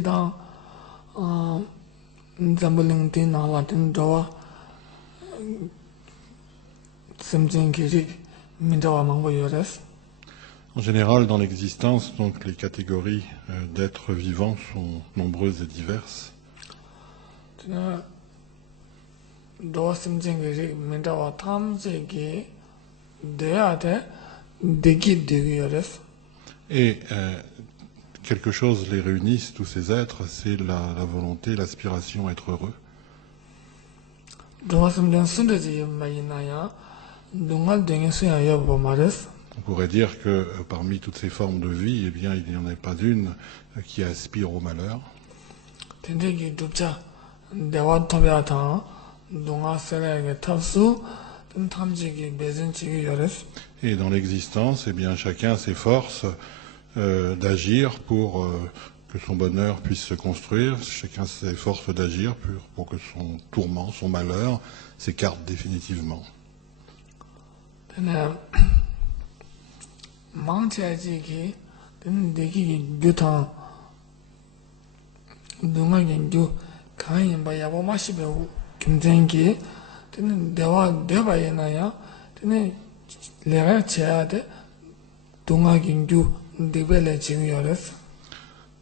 dans Zamboling Tina Latin Doa Simjing Kiri Mindawa Mango Yores. En général, dans l'existence, donc, les catégories d'êtres vivants sont nombreuses et diverses. Doa Simjing Kiri Mindawa Tamjigi Deade Degi Degi Yores. Et quelque chose les réunissent, tous ces êtres, c'est la volonté, l'aspiration à être heureux. On pourrait dire que parmi toutes ces formes de vie, eh bien, il n'y en a pas une qui aspire au malheur. Et dans l'existence, eh bien, chacun s'efforce d'agir pour que son bonheur puisse se construire. Chacun s'efforce d'agir pour que son tourment, son malheur, s'écarte définitivement.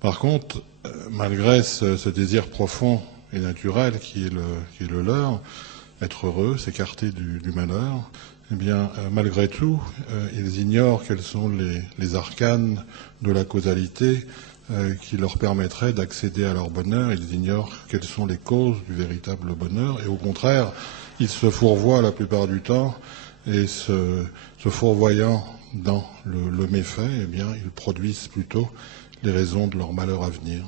Par contre, malgré ce désir profond et naturel qui est le leur, être heureux, s'écarter du malheur, eh bien, malgré tout, ils ignorent quels sont les arcanes de la causalité qui leur permettraient d'accéder à leur bonheur. Ils ignorent quelles sont les causes du véritable bonheur. Et au contraire, ils se fourvoient la plupart du temps, et se fourvoyant dans le méfait, eh bien, ils produisent plutôt les raisons de leur malheur à venir.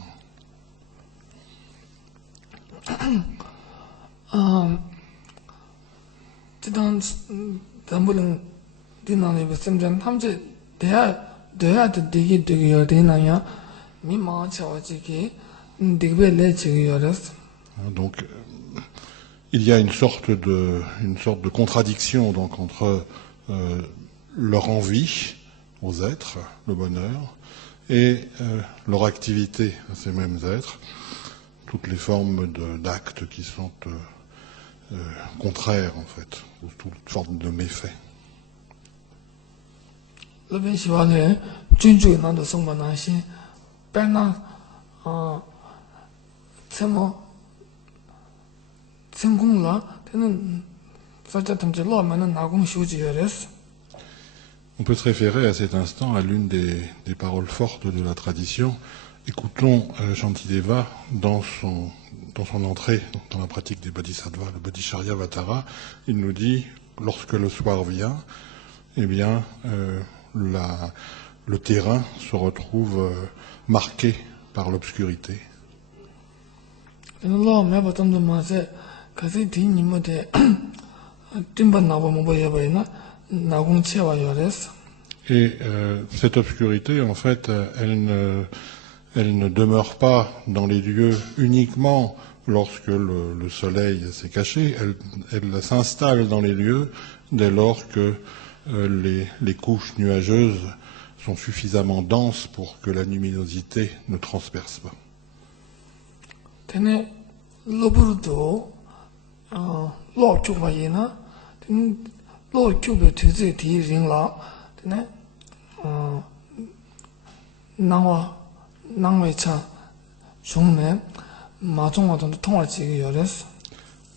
Donc, il y a une sorte de contradiction donc, entre leur envie aux êtres, le bonheur, et leur activité à ces mêmes êtres, toutes les formes d'actes qui sont contraires, en fait, ou toute forme de méfait. On peut se référer à cet instant à l'une des paroles fortes de la tradition. Écoutons Shantideva dans son entrée dans la pratique des bodhisattvas, le Bodhisattvavatara. Il nous dit, lorsque le soir vient, eh bien, le terrain se retrouve marqué par l'obscurité. Et cette obscurité, en fait, elle ne demeure pas dans les lieux uniquement lorsque le soleil s'est caché, elle s'installe dans les lieux dès lors que les couches nuageuses sont suffisamment denses pour que la luminosité ne transperce pas.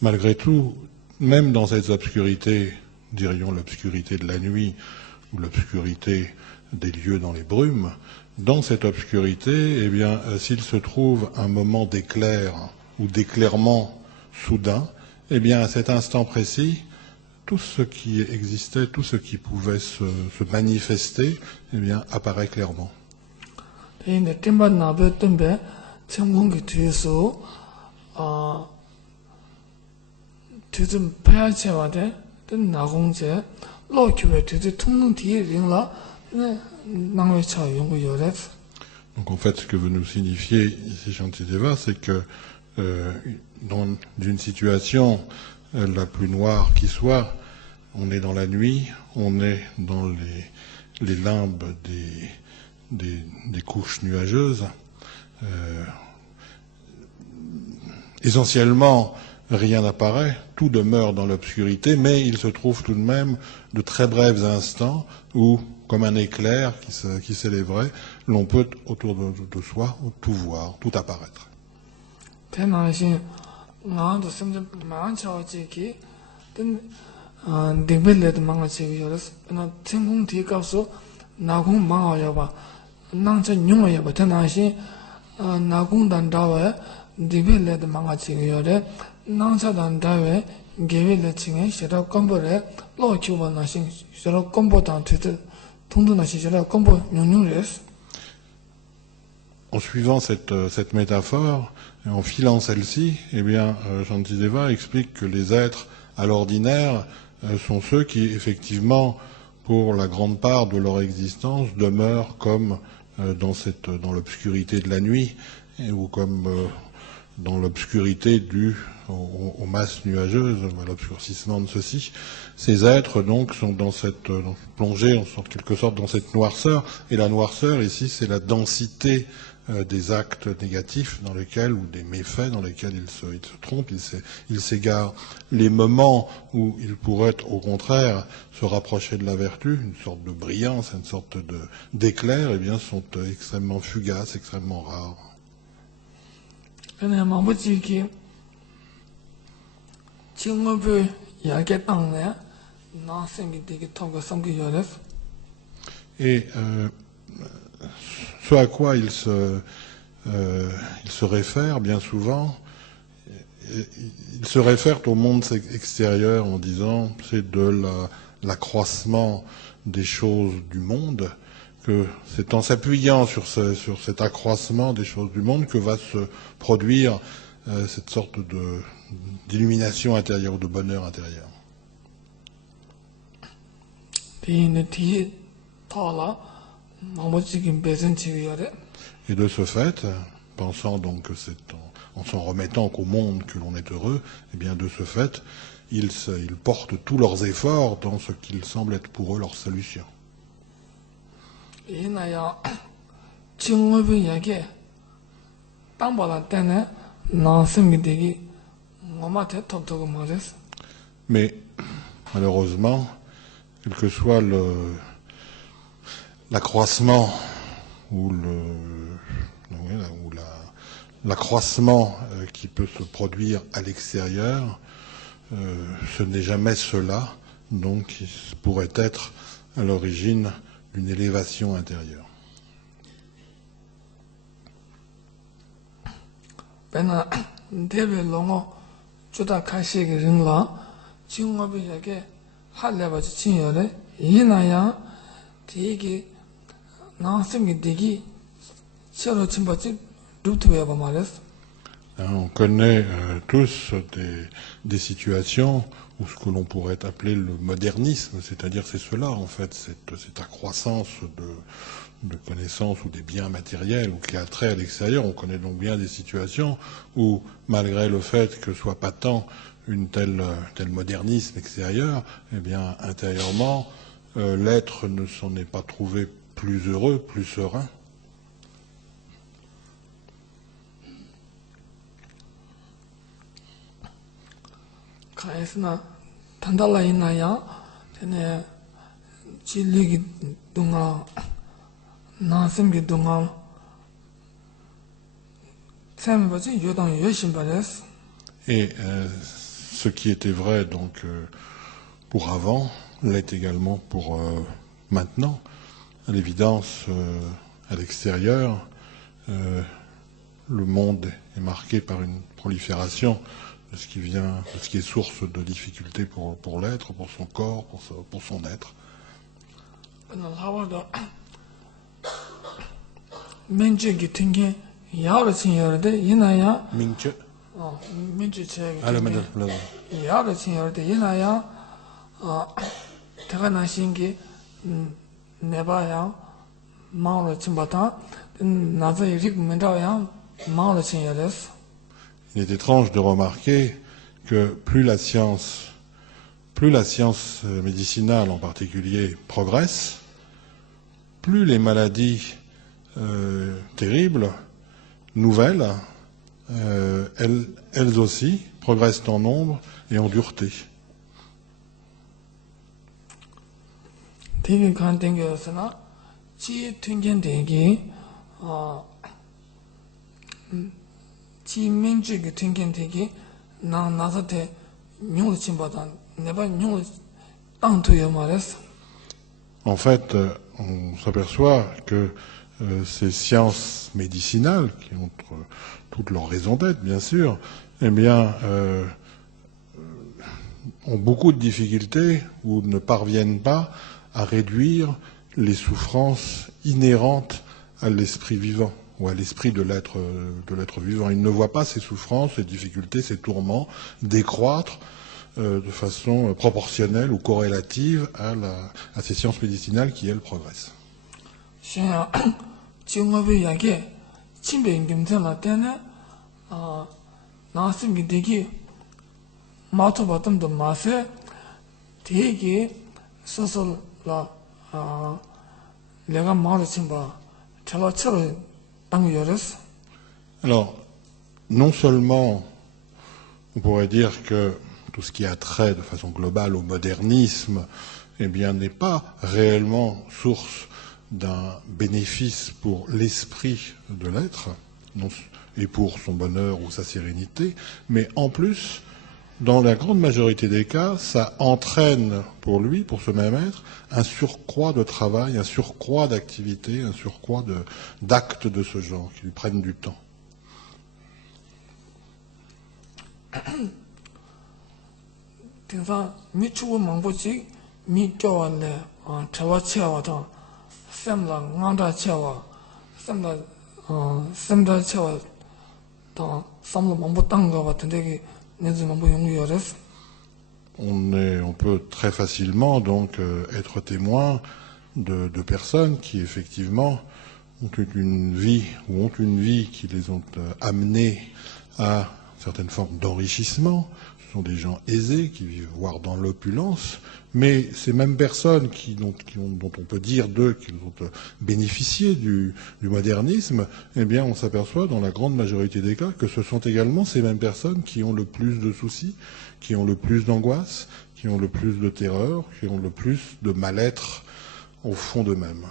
Malgré tout, même dans cette obscurité, dirions l'obscurité de la nuit ou l'obscurité des lieux dans les brumes, dans cette obscurité, eh bien, s'il se trouve un moment d'éclair ou d'éclairement soudain, eh bien, à cet instant précis, tout ce qui existait, tout ce qui pouvait se manifester, eh bien, apparaît clairement. Donc en fait, ce que veut nous signifier ici Shantideva, c'est que dans une situation la plus noire qui soit, on est dans la nuit, on est dans les limbes des couches nuageuses, essentiellement, rien n'apparaît, tout demeure dans l'obscurité, mais il se trouve tout de même de très brefs instants où, comme un éclair qui s'élèverait, l'on peut autour de soi tout voir, tout apparaître. En suivant cette métaphore, et en filant celle-ci, eh bien, Shantideva explique que les êtres, à l'ordinaire, sont ceux qui, effectivement, pour la grande part de leur existence, demeurent comme dans l'obscurité de la nuit, ou comme dans l'obscurité due aux masses nuageuses, à l'obscurcissement de ceci. Ces êtres, donc, sont plongés, en quelque sorte, dans cette noirceur. Et la noirceur, ici, c'est la densité des actes négatifs dans lesquels, ou des méfaits dans lesquels ils se trompent, ils s'égarent. Les moments où ils pourraient, au contraire, se rapprocher de la vertu, une sorte de brillance, une sorte d'éclair, eh bien, sont extrêmement fugaces, extrêmement rares. Et ce à quoi il se réfère bien souvent, il se réfère au monde extérieur en disant c'est de l'accroissement des choses du monde, que c'est en s'appuyant sur cet accroissement des choses du monde que va se produire cette sorte d'illumination intérieure ou de bonheur intérieur. Et de ce fait, pensant donc que c'est en s'en remettant qu'au monde que l'on est heureux, eh bien de ce fait, ils portent tous leurs efforts dans ce qu'il semble être pour eux leur solution. Mais malheureusement, quel que soit l'accroissement ou l'accroissement qui peut se produire à l'extérieur, ce n'est jamais cela, donc qui pourrait être à l'origine d'une élévation intérieure. On connaît tous des situations où ce que l'on pourrait appeler le modernisme, c'est-à-dire c'est cela en fait, cette accroissance de connaissances ou des biens matériels ou qui a trait à l'extérieur. On connaît donc bien des situations où, malgré le fait que soit pas tant tel modernisme extérieur, eh bien intérieurement, l'être ne s'en est pas trouvé plus heureux, plus serein. Et ce qui était vrai donc pour avant l'est également pour maintenant. À l'évidence, à l'extérieur, le monde est marqué par une prolifération de ce qui est source de difficultés pour l'être, pour son corps, pour son être. Il est étrange de remarquer que plus la science médicinale en particulier progresse, plus les maladies terribles, nouvelles, elles aussi progressent en nombre et en dureté. 되게 간땡겨서나 지 튕긴되기 지 민주기 튕긴되기 나서대 뇽을 침보다 내가 뇽을 땅토여 말했어. En fait, on s'aperçoit que ces sciences médicinales, qui ont toute leur raison d'être, bien sûr, eh bien, ont beaucoup de difficultés ou ne parviennent pas à réduire les souffrances inhérentes à l'esprit vivant ou à l'esprit de l'être vivant. Ils ne voient pas ces souffrances, ces difficultés, ces tourments décroître de façon proportionnelle ou corrélative à ces sciences médicinales qui, elles, progressent. Alors, non seulement on pourrait dire que tout ce qui a trait de façon globale au modernisme, eh bien, n'est pas réellement source d'un bénéfice pour l'esprit de l'être et pour son bonheur ou sa sérénité, mais en plus, dans la grande majorité des cas, ça entraîne pour lui, pour ce même être, un surcroît de travail, un surcroît d'activité, un surcroît d'actes de ce genre qui lui prennent du temps. On peut très facilement donc être témoin de personnes qui effectivement ont une vie qui les ont amenés à certaines formes d'enrichissement. Ce sont des gens aisés qui vivent, voire dans l'opulence, mais ces mêmes personnes dont on peut dire d'eux qu'ils ont bénéficié du modernisme, eh bien, on s'aperçoit dans la grande majorité des cas que ce sont également ces mêmes personnes qui ont le plus de soucis, qui ont le plus d'angoisse, qui ont le plus de terreur, qui ont le plus de mal-être au fond d'eux-mêmes.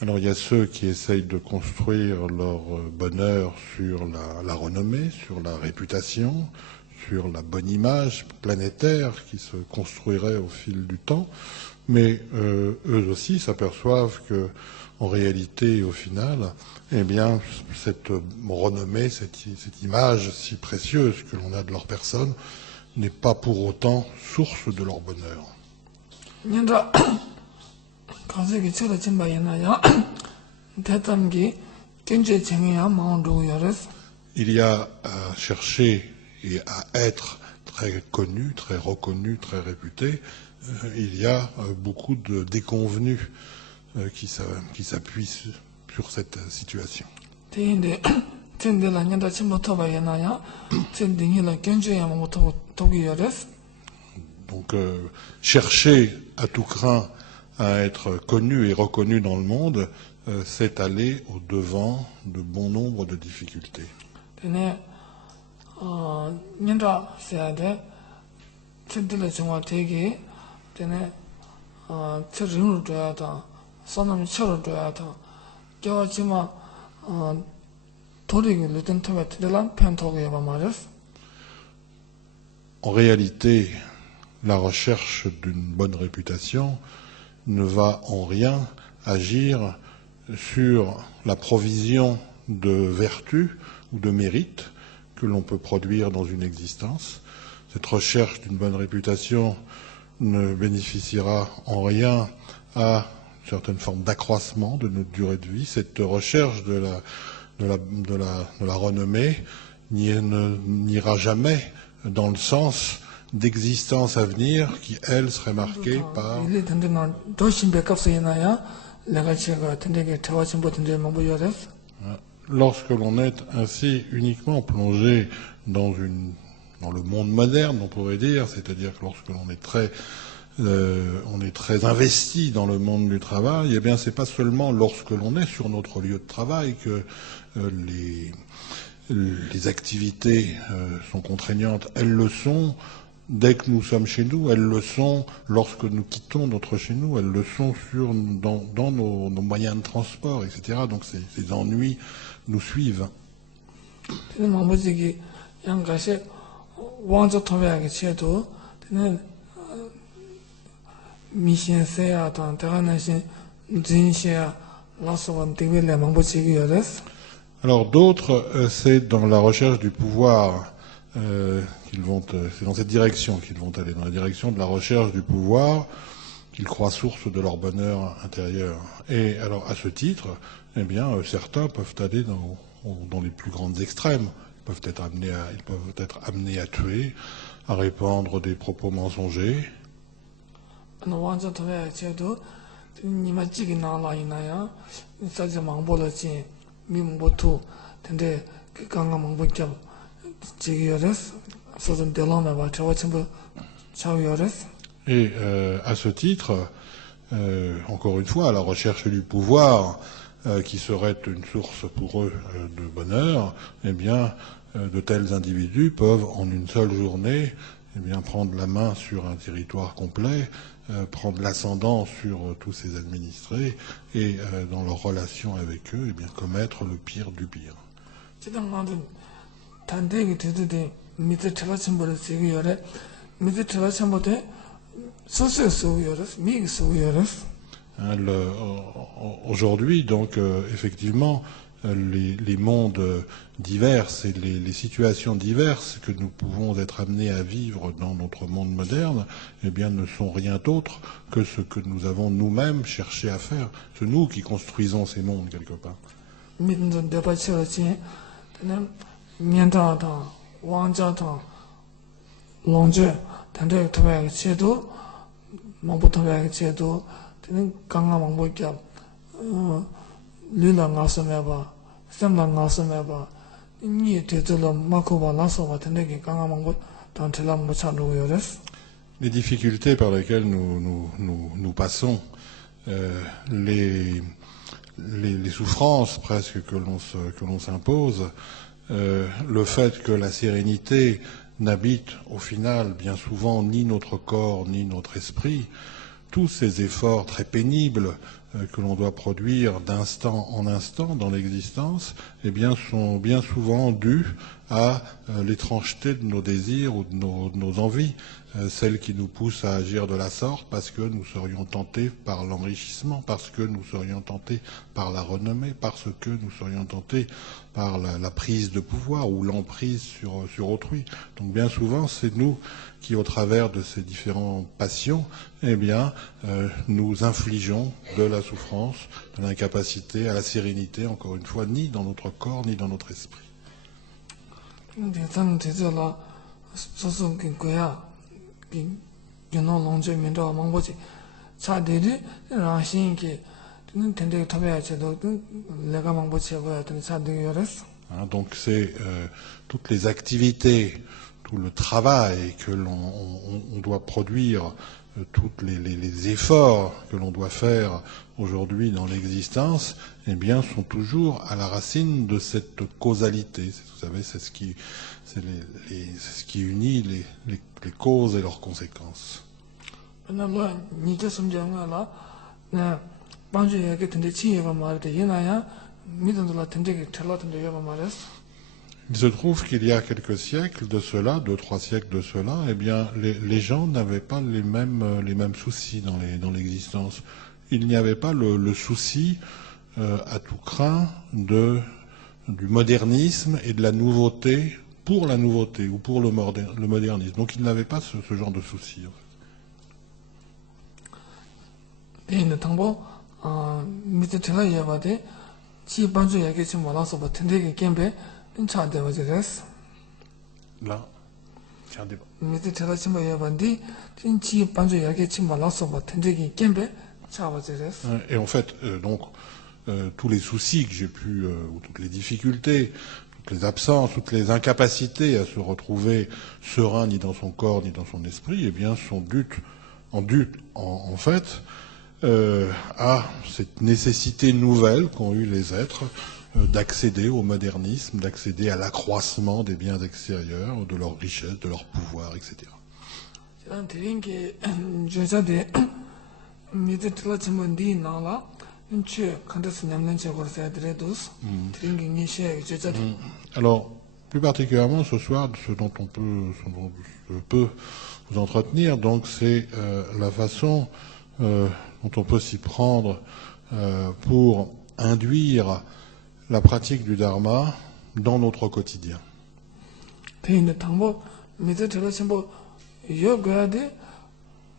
Alors il y a ceux qui essayent de construire leur bonheur sur la renommée, sur la réputation, sur la bonne image planétaire qui se construirait au fil du temps, mais eux aussi s'aperçoivent que en réalité, au final, eh bien, cette renommée, cette image si précieuse que l'on a de leur personne n'est pas pour autant source de leur bonheur. Il y a à chercher et à être très connu, très reconnu, très réputé, il y a beaucoup de déconvenus qui s'appuient sur cette situation. Donc, chercher à tout craint à être connu et reconnu dans le monde, c'est aller au-devant de bon nombre de difficultés. En réalité, la recherche d'une bonne réputation ne va en rien agir sur la provision de vertus ou de mérites que l'on peut produire dans une existence. Cette recherche d'une bonne réputation ne bénéficiera en rien à une certaine forme d'accroissement de notre durée de vie. Cette recherche de la renommée n'ira jamais dans le sens d'existence à venir qui, elle, serait marquée par 레가치가 텐데게 태와침보 텐데 망보여레스. Lorsque l'on est ainsi uniquement plongé dans le monde moderne, on pourrait dire, c'est-à-dire que lorsque l'on est on est très investi dans le monde du travail, eh bien, c'est pas seulement lorsque l'on est sur notre lieu de travail que les activités sont contraignantes. Elles le sont dès que nous sommes chez nous, elles le sont lorsque nous quittons notre chez nous, elles le sont dans nos moyens de transport, etc. Donc ces ennuis nous suivent. Alors d'autres, c'est dans la recherche du pouvoir c'est dans cette direction qu'ils vont aller, dans la direction de la recherche du pouvoir, qu'ils croient source de leur bonheur intérieur. Et alors à ce titre, eh bien, certains peuvent aller dans les plus grandes extrêmes. Ils peuvent être amenés à tuer, à répandre des propos mensongers. Et à ce titre, encore une fois, à la recherche du pouvoir, qui serait une source pour eux de bonheur, eh bien, de tels individus peuvent, en une seule journée, eh bien, prendre la main sur un territoire complet, prendre l'ascendant sur tous ses administrés et, dans leur relation avec eux, eh bien, commettre le pire du pire. Aujourd'hui, donc, effectivement, les mondes divers et les situations diverses que nous pouvons être amenés à vivre dans notre monde moderne, eh bien, ne sont rien d'autre que ce que nous avons nous-mêmes cherché à faire. C'est nous qui construisons ces mondes, quelque part. Les difficultés par lesquelles nous passons, les souffrances presque que l'on s'impose, le fait que la sérénité n'habite au final bien souvent ni notre corps ni notre esprit, tous ces efforts très pénibles que l'on doit produire d'instant en instant dans l'existence, eh bien, sont bien souvent dus à l'étrangeté de nos désirs ou de nos envies, celles qui nous poussent à agir de la sorte parce que nous serions tentés par l'enrichissement, parce que nous serions tentés par la renommée, parce que nous serions tentés par la prise de pouvoir ou l'emprise sur autrui. Donc bien souvent, c'est nous qui, au travers de ces différentes passions, eh bien, nous infligeons de la souffrance, de l'incapacité à la sérénité, encore une fois, ni dans notre corps, ni dans notre esprit. Donc c'est toutes les activités, tout le travail que l'on doit produire, tous les efforts que l'on doit faire aujourd'hui dans l'existence, eh bien, sont toujours à la racine de cette causalité. Vous savez, c'est ce qui unit les causes et leurs conséquences. Il se trouve qu'il y a quelques siècles de cela, 2-3 siècles de cela, eh bien, les gens n'avaient pas les mêmes soucis dans l'existence. Il n'y avait pas le souci à tout craint du modernisme et de la nouveauté pour la nouveauté ou pour le modernisme. Donc ils n'avaient pas ce genre de souci. En fait. Là, c'est un débat. 차버지레스. Et en fait, donc, tous les soucis que j'ai pu, ou toutes les difficultés, toutes les absences, toutes les incapacités à se retrouver serein ni dans son corps ni dans son esprit, eh bien, sont dues en fait, à cette nécessité nouvelle qu'ont eu les êtres d'accéder au modernisme, d'accéder à l'accroissement des biens extérieurs, de leur richesse, de leur pouvoir, etc. 저는 드린 게 저자들 미드 틀어지면 나라 인체 컨데스 냠는 제거를 해야 되도스 드린 게 니셰 저자들. Alors, plus particulièrement ce soir, ce dont je peux vous entretenir, donc c'est la façon dont on peut s'y prendre pour induire la pratique du dharma dans notre quotidien. 대인의 방법 미드 틀어지면 yoga 돼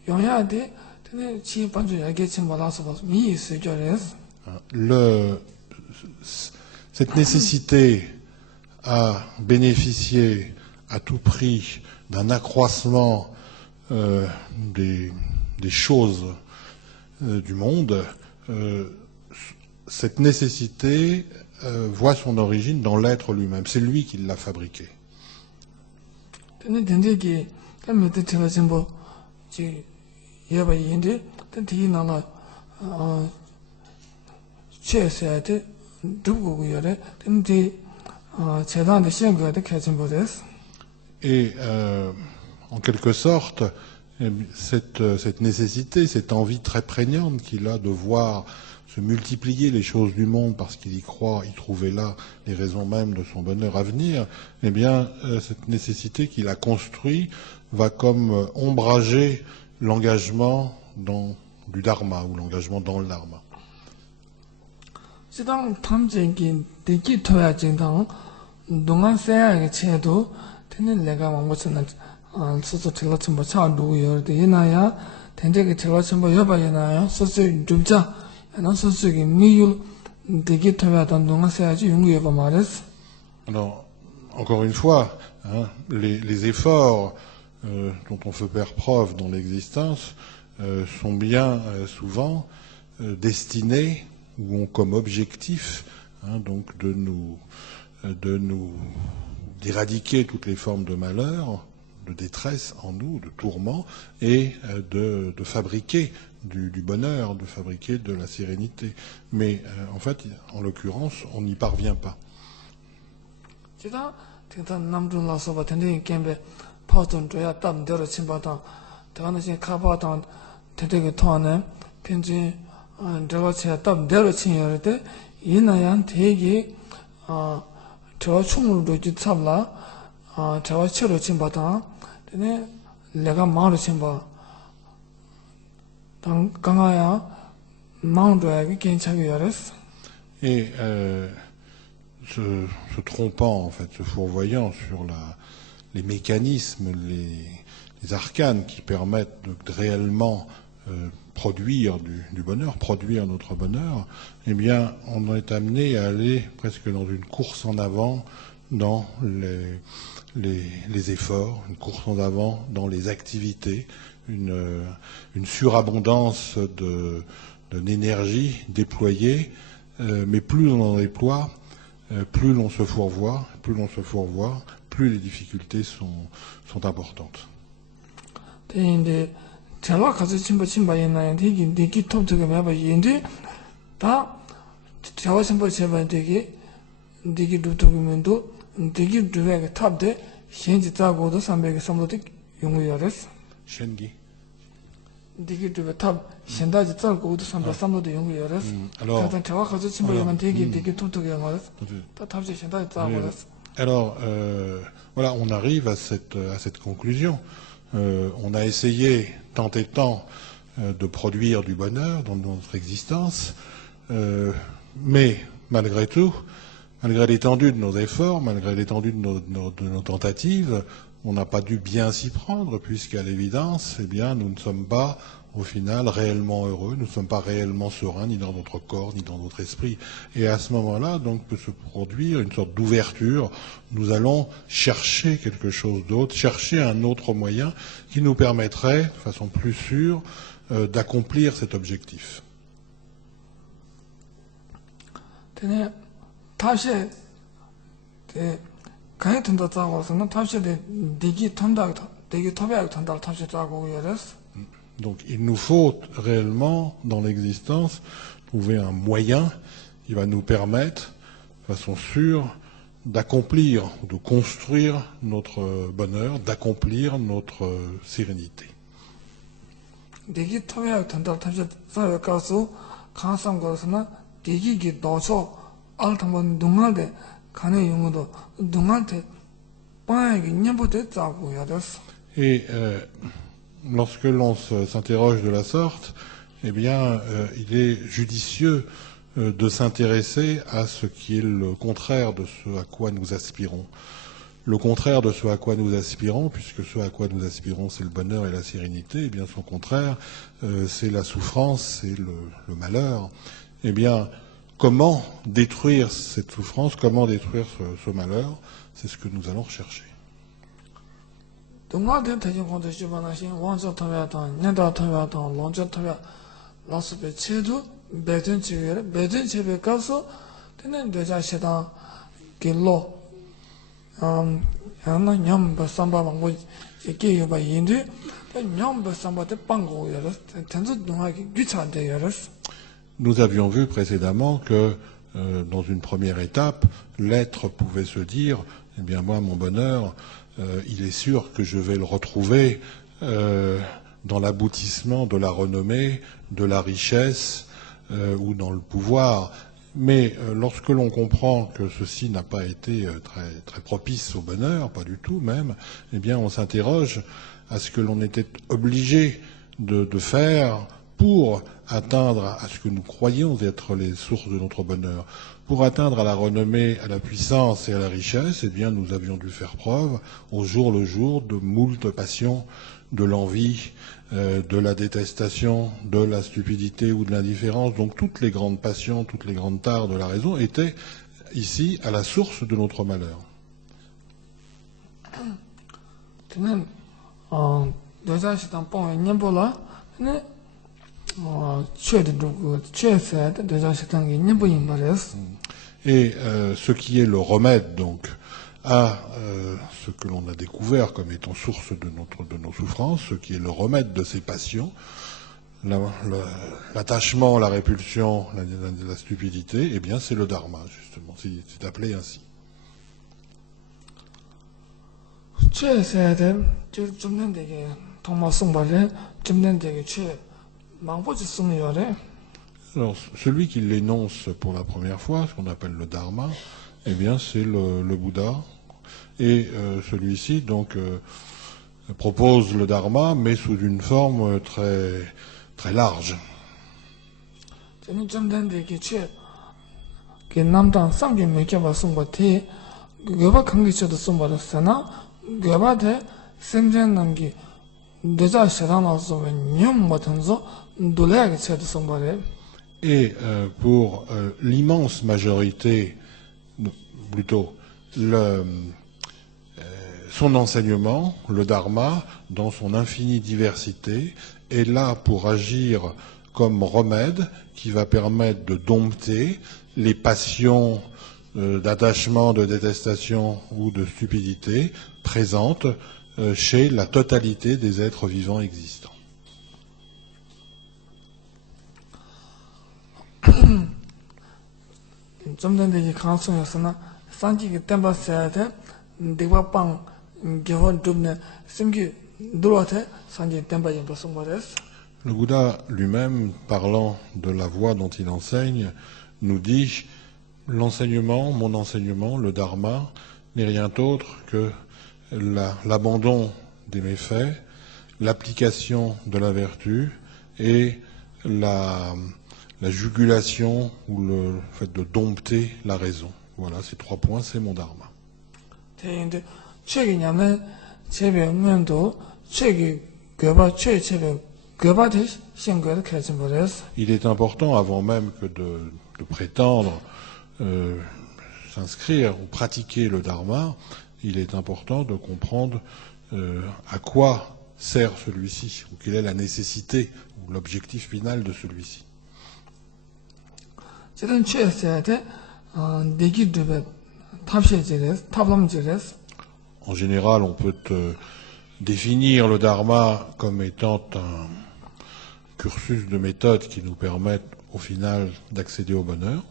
영야 돼 근데 지 반주 야게친 받아서 봐 미스 저레스. Cette nécessité à bénéficier à tout prix d'un accroissement des choses du monde, cette nécessité voit son origine dans l'être lui-même. C'est lui qui l'a fabriqué. 근데 된데기 그러면 틀어진 뭐 지 여바 인데 된디 나라 최세한테 두고 요래 된디 재단의 생각에 개진 보데스. Et en quelque sorte, cette nécessité, cette envie très prégnante qu'il a de voir se multiplier les choses du monde parce qu'il y croit, y trouver là les raisons mêmes de son bonheur à venir, eh bien, cette nécessité qu'il a construit va comme ombrager l'engagement du dharma ou l'engagement dans le dharma. 지당 탐쟁긴 되기 토야 진당 동안세야의 체도 되는 내가 뭐처럼 소소 틀어진 뭐 차도 요르데 이나야 된데게 틀어진 뭐 여봐야나요 소소 좀자 나 소소기 미율 되기 토야 동안세야지 용구여 봐 말했어. Alors, encore une fois, hein, les efforts dont on fait faire preuve dans l'existence sont bien souvent destinés ou ont comme objectif donc d'éradiquer toutes les formes de malheur, de détresse en nous, de tourment, et de fabriquer du bonheur, de fabriquer de la sérénité. Mais en fait, en l'occurrence, on n'y parvient pas. 제가 대단 남준 나서봐 된데 게임에 파전 줘야 땀 들어 침바다 대가는 지 카바다 되게 토하네 편지 저거 제가 땀 들어 치열 때 이나양 되게 저 충물도 지참라 저거 치료 침바다 근데 내가 마음을 침바 당 강아야 마음도야 괜찮게 열었어. Et se trompant, en fait, se fourvoyant sur les mécanismes, les arcanes qui permettent de réellement produire du bonheur, produire notre bonheur, eh bien, on est amené à aller presque dans une course en avant dans les efforts, une course en avant dans les activités, une surabondance d'énergie déployée, mais plus on en déploie, plus l'on se fourvoie, plus les difficultés sont importantes. 근데 제가 가서 침바이나야 되게 톱트가 매바 인데 다 제가 침바 제발 되게 루트면도 되게 두베가 탑데 현지 자고도 300에 삼도도 용구여랬어. Shengi. 되게 두베 탑 현다지 자고도 300도 용구여랬어. Alors, 제가 가서 침바이나 되게 톱트가 말했어. 다 탑지 현다지 자고랬어. Alors, voilà, on arrive à cette conclusion. On a essayé, tant et tant, de produire du bonheur dans notre existence, mais malgré tout, malgré l'étendue de nos efforts, malgré l'étendue de nos tentatives, on n'a pas dû bien s'y prendre, puisqu'à l'évidence, eh bien, nous ne sommes pas, au final, réellement heureux, nous ne sommes pas réellement sereins, ni dans notre corps, ni dans notre esprit. Et à ce moment-là, donc, peut se produire une sorte d'ouverture. Nous allons chercher quelque chose d'autre, chercher un autre moyen qui nous permettrait, de façon plus sûre, d'accomplir cet objectif. Donc il nous faut réellement, dans l'existence, trouver un moyen qui va nous permettre, de façon sûre, d'accomplir, de construire notre bonheur, d'accomplir notre sérénité. Et lorsque l'on s'interroge de la sorte, eh bien, il est judicieux de s'intéresser à ce qui est le contraire de ce à quoi nous aspirons. Le contraire de ce à quoi nous aspirons, puisque ce à quoi nous aspirons, c'est le bonheur et la sérénité, eh bien, son contraire, c'est la souffrance, c'est le malheur. Eh bien, comment détruire cette souffrance, comment détruire ce malheur, c'est ce que nous allons rechercher. Nous avions vu précédemment que dans une première étape, l'être pouvait se dire, eh bien moi, mon bonheur, il est sûr que je vais le retrouver dans l'aboutissement de la renommée, de la richesse ou dans le pouvoir. Mais lorsque l'on comprend que ceci n'a pas été très propice au bonheur, pas du tout même, eh bien on s'interroge à ce que l'on était obligé de faire pour atteindre à ce que nous croyons être les sources de notre bonheur. Pour atteindre à la renommée, à la puissance et à la richesse, eh bien nous avions dû faire preuve au jour le jour de moult passions, de l'envie, de la détestation, de la stupidité ou de l'indifférence. Donc toutes les grandes passions, toutes les grandes tares de la raison étaient ici à la source de notre malheur. Et ce qui est le remède donc à ce que l'on a découvert comme étant source de nos souffrances, ce qui est le remède de ces passions, l'attachement, la répulsion, la stupidité, eh bien c'est le dharma justement, c'est appelé ainsi. Alors, celui qui l'énonce pour la première fois, ce qu'on appelle le dharma, eh bien c'est le Bouddha. Et celui-ci donc propose le dharma, mais sous une forme très très large. Et pour l'immense majorité, plutôt son enseignement, le dharma, dans son infinie diversité, est là pour agir comme remède qui va permettre de dompter les passions d'attachement, de détestation ou de stupidité présentes chez la totalité des êtres vivants existants. Le Bouddha lui-même, parlant de la voie dont il enseigne, nous dit « L'enseignement, mon enseignement, le dharma, n'est rien d'autre que l'abandon des méfaits, l'application de la vertu et la jugulation ou le fait de dompter la raison. Voilà, ces 3 points, c'est mon dharma. 제배 면도 최기 거바 최체배 거바의 생각을 가진 버렸어. Il est important, avant même que de prétendre s'inscrire ou pratiquer le dharma, il est important de comprendre à quoi sert celui-ci, ou quelle est la nécessité ou l'objectif final de celui-ci. 저는 최세한테 내기도 탑시지레스 탑람지레스. En général, on peut définir le dharma comme étant un cursus de méthodes qui nous permettent au final d'accéder au bonheur.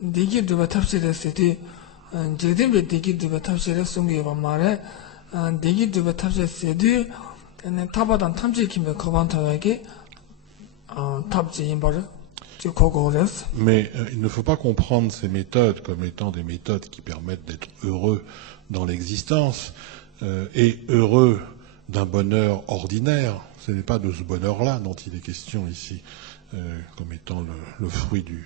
내기도 탑시레스티 제대로 내기도 탑시레스 송이가 말해 내기도 탑시레스디 근데 타바단 탐지kim에 거반타에게 탑지인 버려. Mais il ne faut pas comprendre ces méthodes comme étant des méthodes qui permettent d'être heureux dans l'existence et heureux d'un bonheur ordinaire. Ce n'est pas de ce bonheur-là dont il est question ici, comme étant le fruit de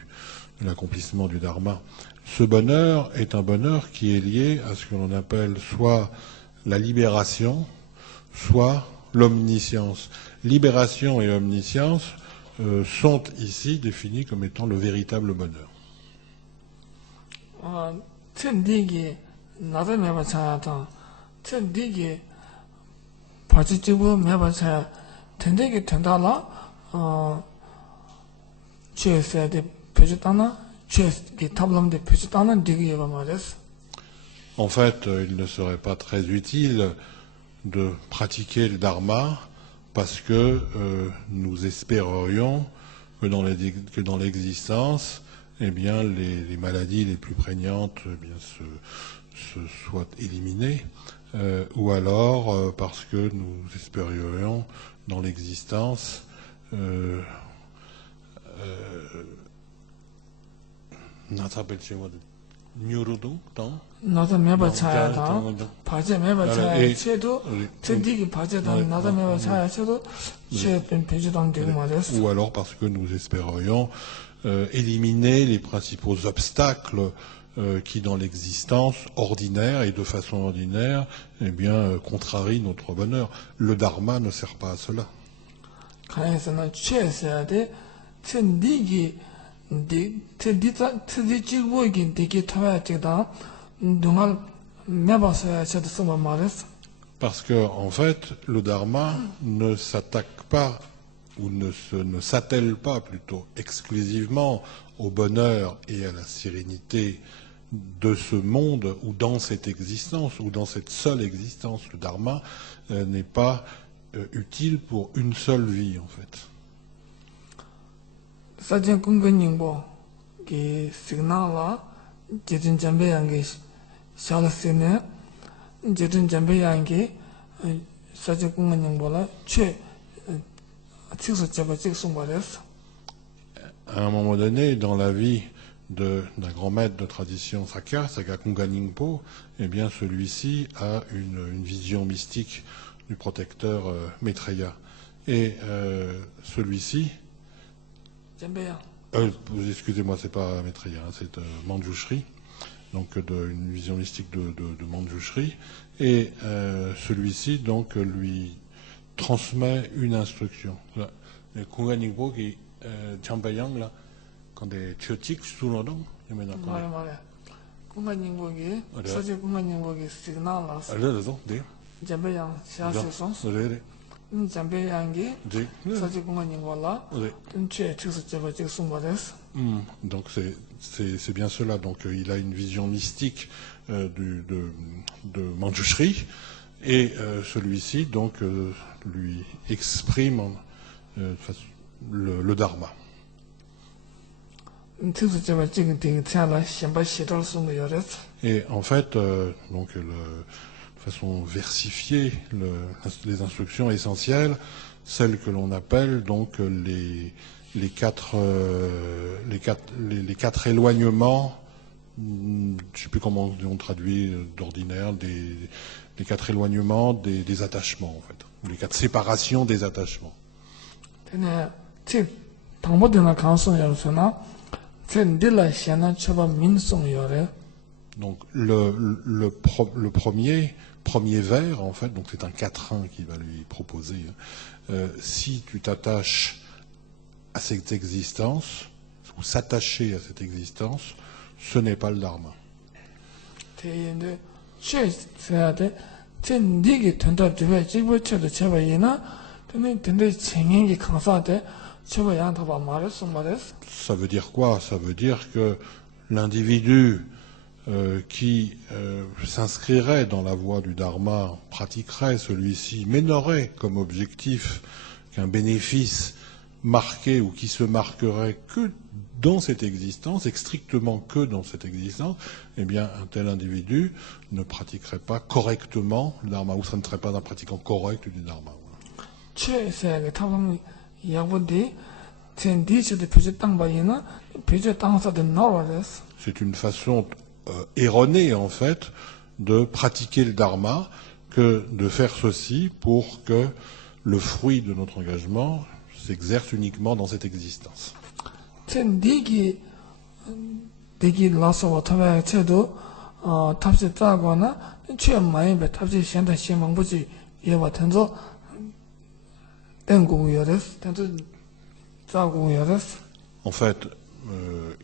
l'accomplissement du dharma. Ce bonheur est un bonheur qui est lié à ce que l'on appelle soit la libération, soit l'omniscience. Libération et omniscience sont ici définis comme étant le véritable bonheur. En fait, il ne serait pas très utile de pratiquer le dharma parce que nous espérerions que dans l'existence, eh bien, les maladies les plus prégnantes eh bien, se soient éliminées, ou alors parce que nous espérions dans l'existence 나도 매번 차야다. 바제 매번 차야도 특디기 바제다 나도 매번 차야도 제pen 배제당 되고 말았어. Ou alors parce que nous espérions éliminer les principaux obstacles qui dans l'existence ordinaire et de façon ordinaire eh bien contrarient notre bonheur. Le dharma ne sert pas à cela. 그래서는 최세야 돼. 특디기 Parce que, en fait, le dharma ne s'attaque pas, ou ne s'attelle pas plutôt exclusivement au bonheur et à la sérénité de ce monde ou dans cette existence, ou dans cette seule existence. Le dharma n'est pas utile pour une seule vie, en fait. 사진 공간님보 그 시그널라 제든 잠배양게 샬스네 제든 잠배양게 사진 공간님보라 최 직서 잡아 직송 말했어. À un moment donné, dans la vie d'un grand maître de tradition Sakya, Sagakunga Ningpo, eh bien celui-ci a une vision mystique du protecteur Maitreya. Et celui-ci, excusez-moi, c'est pas Maitreya, c'est Manjushri, donc une vision mystique de Manjushri. Et celui-ci donc lui transmet une instruction. Kunga Ningpo qui Champayang là, quand des tchotik sous l'ordon, il m'a dit. Kunga Ningpo qui, 사실 Kunga Ningpo qui signal là. Alors, donc, 잠배양 샤스선. 잠배양게 사실 Kunga Ningpo là. 최 직서 잡아 직송 말했어. Donc c'est bien cela. Donc il a une vision mystique de Manjushri et celui-ci donc lui exprime le dharma. Et en fait, donc de façon versifiée, les instructions essentielles, celles que l'on appelle donc les quatre éloignements, je ne sais plus comment on traduit d'ordinaire, les quatre éloignements des attachements, en fait, ou les quatre séparations des attachements. Donc le premier premier vers, en fait, donc c'est un quatrain qu'il va lui proposer. Si tu t'attaches à cette existence, ou s'attacher à cette existence, ce n'est pas le dharma. 대인데 최세야데 진디기 된답지에 지부처도 제바이나 근데 생행이 강사데 제바야 봐 말했어. Ça veut dire quoi? Ça veut dire que l'individu qui s'inscrirait dans la voie du dharma, pratiquerait celui-ci, mais n'aurait comme objectif qu'un bénéfice marqué ou qui se marquerait que dans cette existence, et strictement que dans cette existence, eh bien, un tel individu ne pratiquerait pas correctement le dharma, ou ça ne serait pas un pratiquant correct du dharma. C'est une façon erronée, en fait, de pratiquer le dharma, que de faire ceci pour que le fruit de notre engagement s'exerce uniquement dans cette existence. En fait,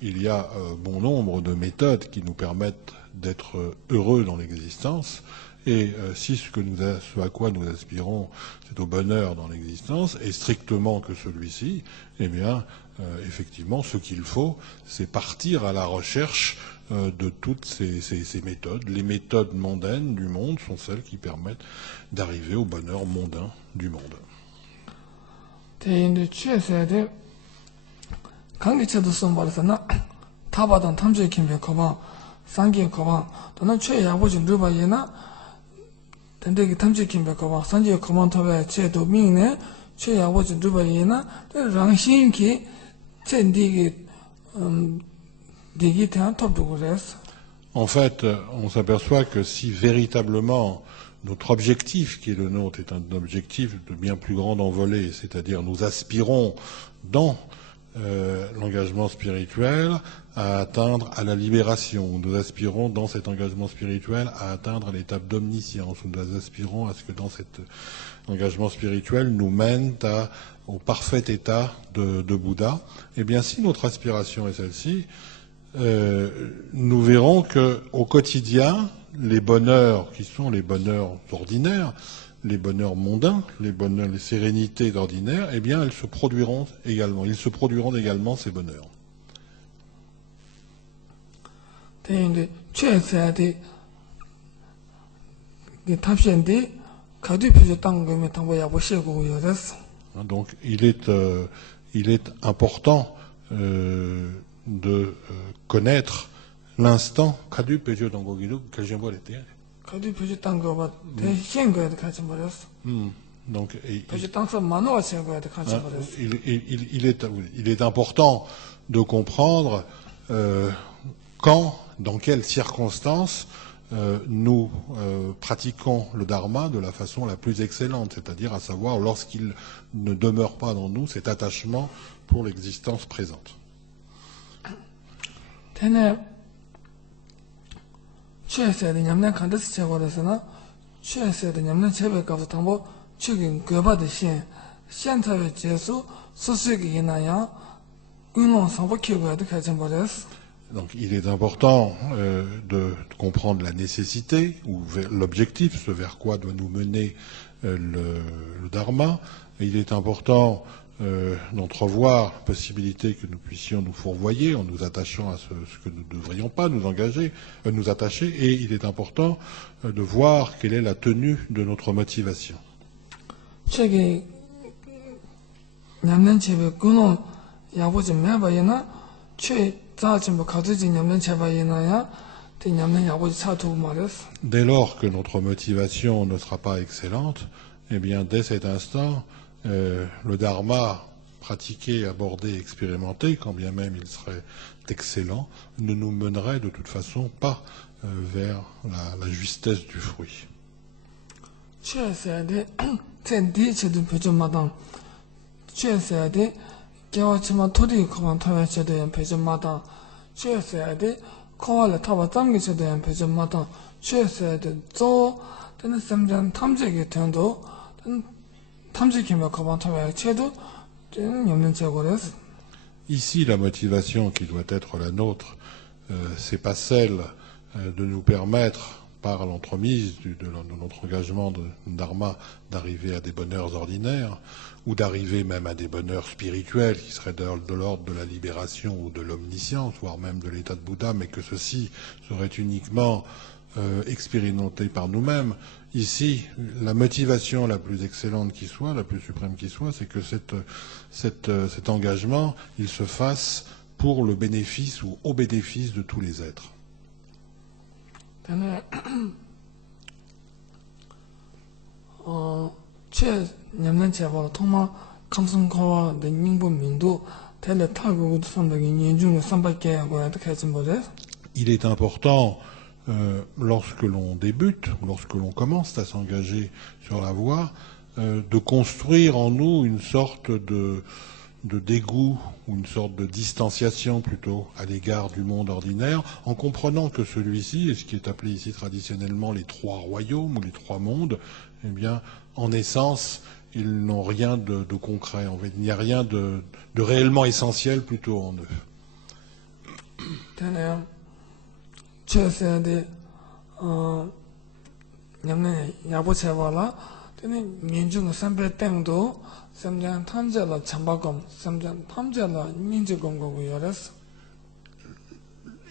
il y a bon nombre de méthodes qui nous permettent d'être heureux dans l'existence. Et si ce à quoi nous aspirons, c'est au bonheur dans l'existence, et strictement que celui-ci, eh bien, effectivement, ce qu'il faut, c'est partir à la recherche de toutes ces méthodes. Les méthodes mondaines du monde sont celles qui permettent d'arriver au bonheur mondain du monde. 단대기 탐지kimbe 거봐 산지 코먼터베 제도 민네 최야워진 두바이나 랑신기 젠디기 디기타 톱도고레스. En fait, on s'aperçoit que si véritablement notre objectif qui est le nôtre est un objectif de bien plus grande envolée, c'est-à-dire nous aspirons dans l'engagement spirituel à atteindre à la libération. Nous aspirons dans cet engagement spirituel à atteindre l'étape d'omniscience. Nous aspirons à ce que dans cet engagement spirituel nous mène au parfait état de Bouddha. Eh bien, si notre aspiration est celle-ci, nous verrons que au quotidien, les bonheurs qui sont les bonheurs ordinaires, les bonheurs mondains, les sérénités d'ordinaire, eh bien, elles se produiront également. Ils se produiront également ces bonheurs. Donc, il est important de connaître l'instant. Donc, il est important de comprendre quand, dans quelles circonstances, nous pratiquons le dharma de la façon la plus excellente, c'est-à-dire à savoir lorsqu'il ne demeure pas dans nous cet attachement pour l'existence présente. Donc il est important de comprendre la nécessité ou l'objectif, ce vers quoi doit nous mener le dharma. Et il est important d'entrevoir la possibilité que nous puissions nous fourvoyer en nous attachant à ce que nous ne devrions pas nous attacher, et il est important de voir quelle est la tenue de notre motivation. Dès lors que notre motivation ne sera pas excellente, eh bien dès cet instant, le dharma pratiqué, abordé, expérimenté, quand bien même il serait excellent, ne nous mènerait de toute façon pas vers la justesse du fruit. tene semjan 탐지기 ten도 탐지기며 가방타에 체도 tene nyamnen chegores. Ici, la motivation qui doit être la nôtre, c'est pas celle de nous permettre, par l'entremise de notre engagement de Dharma, d'arriver à des bonheurs ordinaires, ou d'arriver même à des bonheurs spirituels qui seraient de l'ordre de la libération ou de l'omniscience, voire même de l'état de Bouddha, mais que ceci serait uniquement expérimenté par nous-mêmes. Ici, la motivation la plus excellente qui soit, la plus suprême qui soit, c'est que cet engagement, il se fasse pour le bénéfice ou au bénéfice de tous les êtres. 체 냠난 제발 통마 감성거와 닝보 민도 텔레 타고 선박이 년중에 선박에 하고 어떻게 하지 못해? Il est important, lorsque l'on débute, lorsque l'on commence à s'engager sur la voie, de construire en nous une sorte de dégoût ou une sorte de distanciation plutôt à l'égard du monde ordinaire, en comprenant que celui-ci, et ce qui est appelé ici traditionnellement les trois royaumes ou les trois mondes, eh bien, en essence, ils n'ont rien de concret. En fait, il n'y a rien de réellement essentiel plutôt en eux.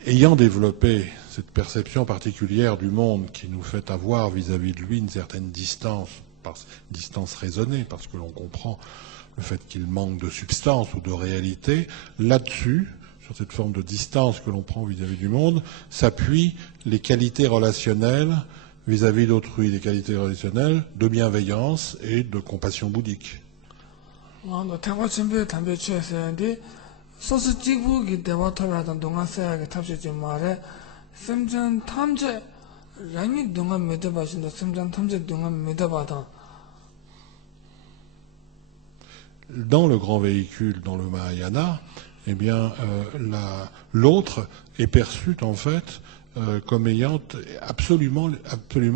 Ayant développé cette perception particulière du monde qui nous fait avoir vis-à-vis de lui une certaine distance raisonnée, parce que l'on comprend le fait qu'il manque de substance ou de réalité, là-dessus, sur cette forme de distance que l'on prend vis-à-vis du monde, s'appuient les qualités relationnelles vis-à-vis d'autrui, les qualités relationnelles de bienveillance et de compassion bouddhique. Dans le grand véhicule, dans le Mahayana, eh bien, l'autre est perçu en fait comme ayant absolument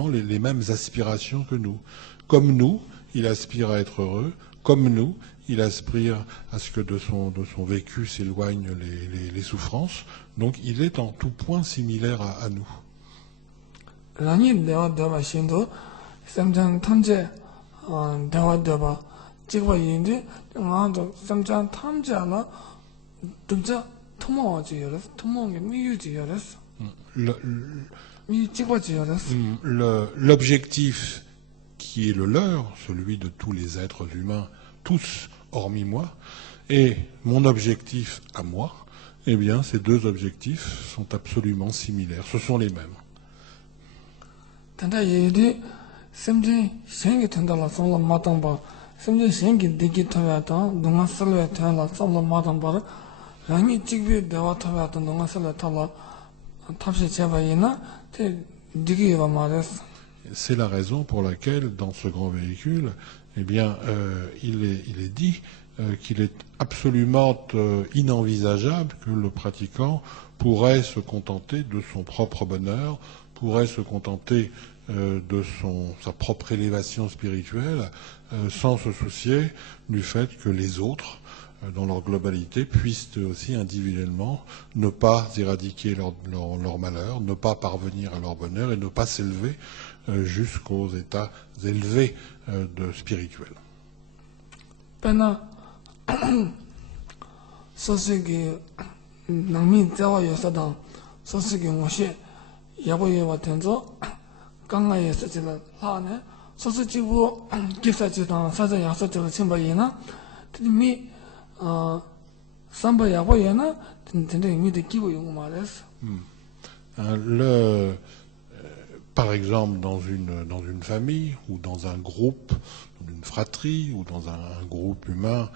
les mêmes aspirations que nous. Comme nous, il aspire à être heureux. Comme nous, il aspire à ce que de son vécu s'éloignent les souffrances. Donc, il est en tout point similaire à nous. L'objectif qui est le leur, celui de tous les êtres humains, tous hormis moi, et mon objectif à moi, eh bien, ces deux objectifs sont absolument similaires. Ce sont les mêmes. C'est la raison pour laquelle, dans ce grand véhicule, eh bien, il est dit qu'il est absolument inenvisageable que le pratiquant pourrait se contenter de son propre bonheur, pourrait se contenter de sa propre élévation spirituelle, sans se soucier du fait que les autres, dans leur globalité, puissent aussi individuellement ne pas éradiquer leur malheur, ne pas parvenir à leur bonheur et ne pas s'élever jusqu'aux états élevés de spirituels. Par exemple, dans une famille ou dans un groupe, dans une fratrie ou dans un groupe humain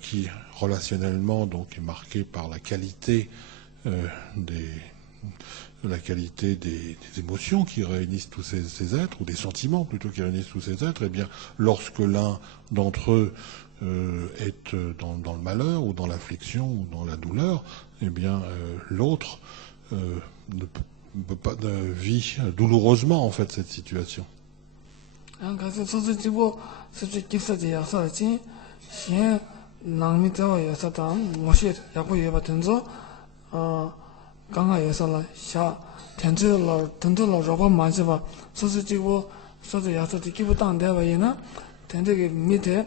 qui relationnellement donc est marqué par la qualité des émotions qui réunissent tous ces êtres, ou des sentiments plutôt qui réunissent tous ces êtres, eh bien, lorsque l'un d'entre eux est dans le malheur ou dans l'affliction ou dans la douleur, eh bien, l'autre vit douloureusement en fait cette situation. 그래서 소소지고 소소 기사지 야사지 신 남미자와 야사다 모시 야고 예바든서 강가 야사라 샤 텐들로 로바 마지바 소소지고 소소 야사지 기부 땅대바이나 텐데게 밑에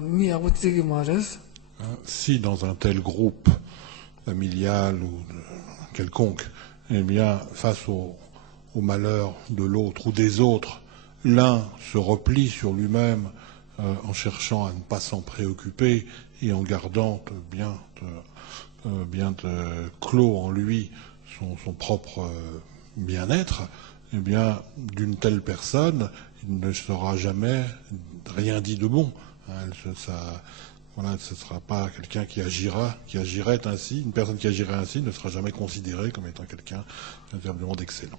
미야고 찌기 말레스. Si dans un tel groupe familial ou quelconque, eh bien, face au malheur de l'autre ou des autres, l'un se replie sur lui-même en cherchant à ne pas s'en préoccuper et en gardant bien clos en lui son propre bien-être, eh bien, d'une telle personne, il ne sera jamais rien dit de bon. Voilà, ce ne sera pas quelqu'un qui agirait ainsi. Une personne qui agirait ainsi ne sera jamais considérée comme étant quelqu'un véritablement d'excellent.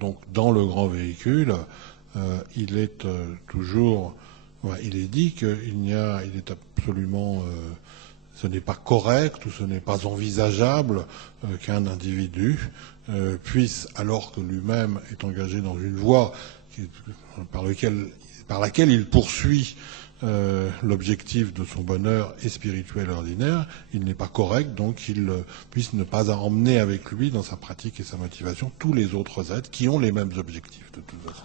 Donc, dans le grand véhicule, il est toujours, il est dit il est absolument, ce n'est pas correct ou ce n'est pas envisageable qu'un individu puisse, alors que lui-même est engagé dans une voie par laquelle il poursuit l'objectif de son bonheur et spirituel ordinaire, il n'est pas correct donc qu'il puisse ne pas emmener avec lui dans sa pratique et sa motivation tous les autres êtres qui ont les mêmes objectifs de toute façon.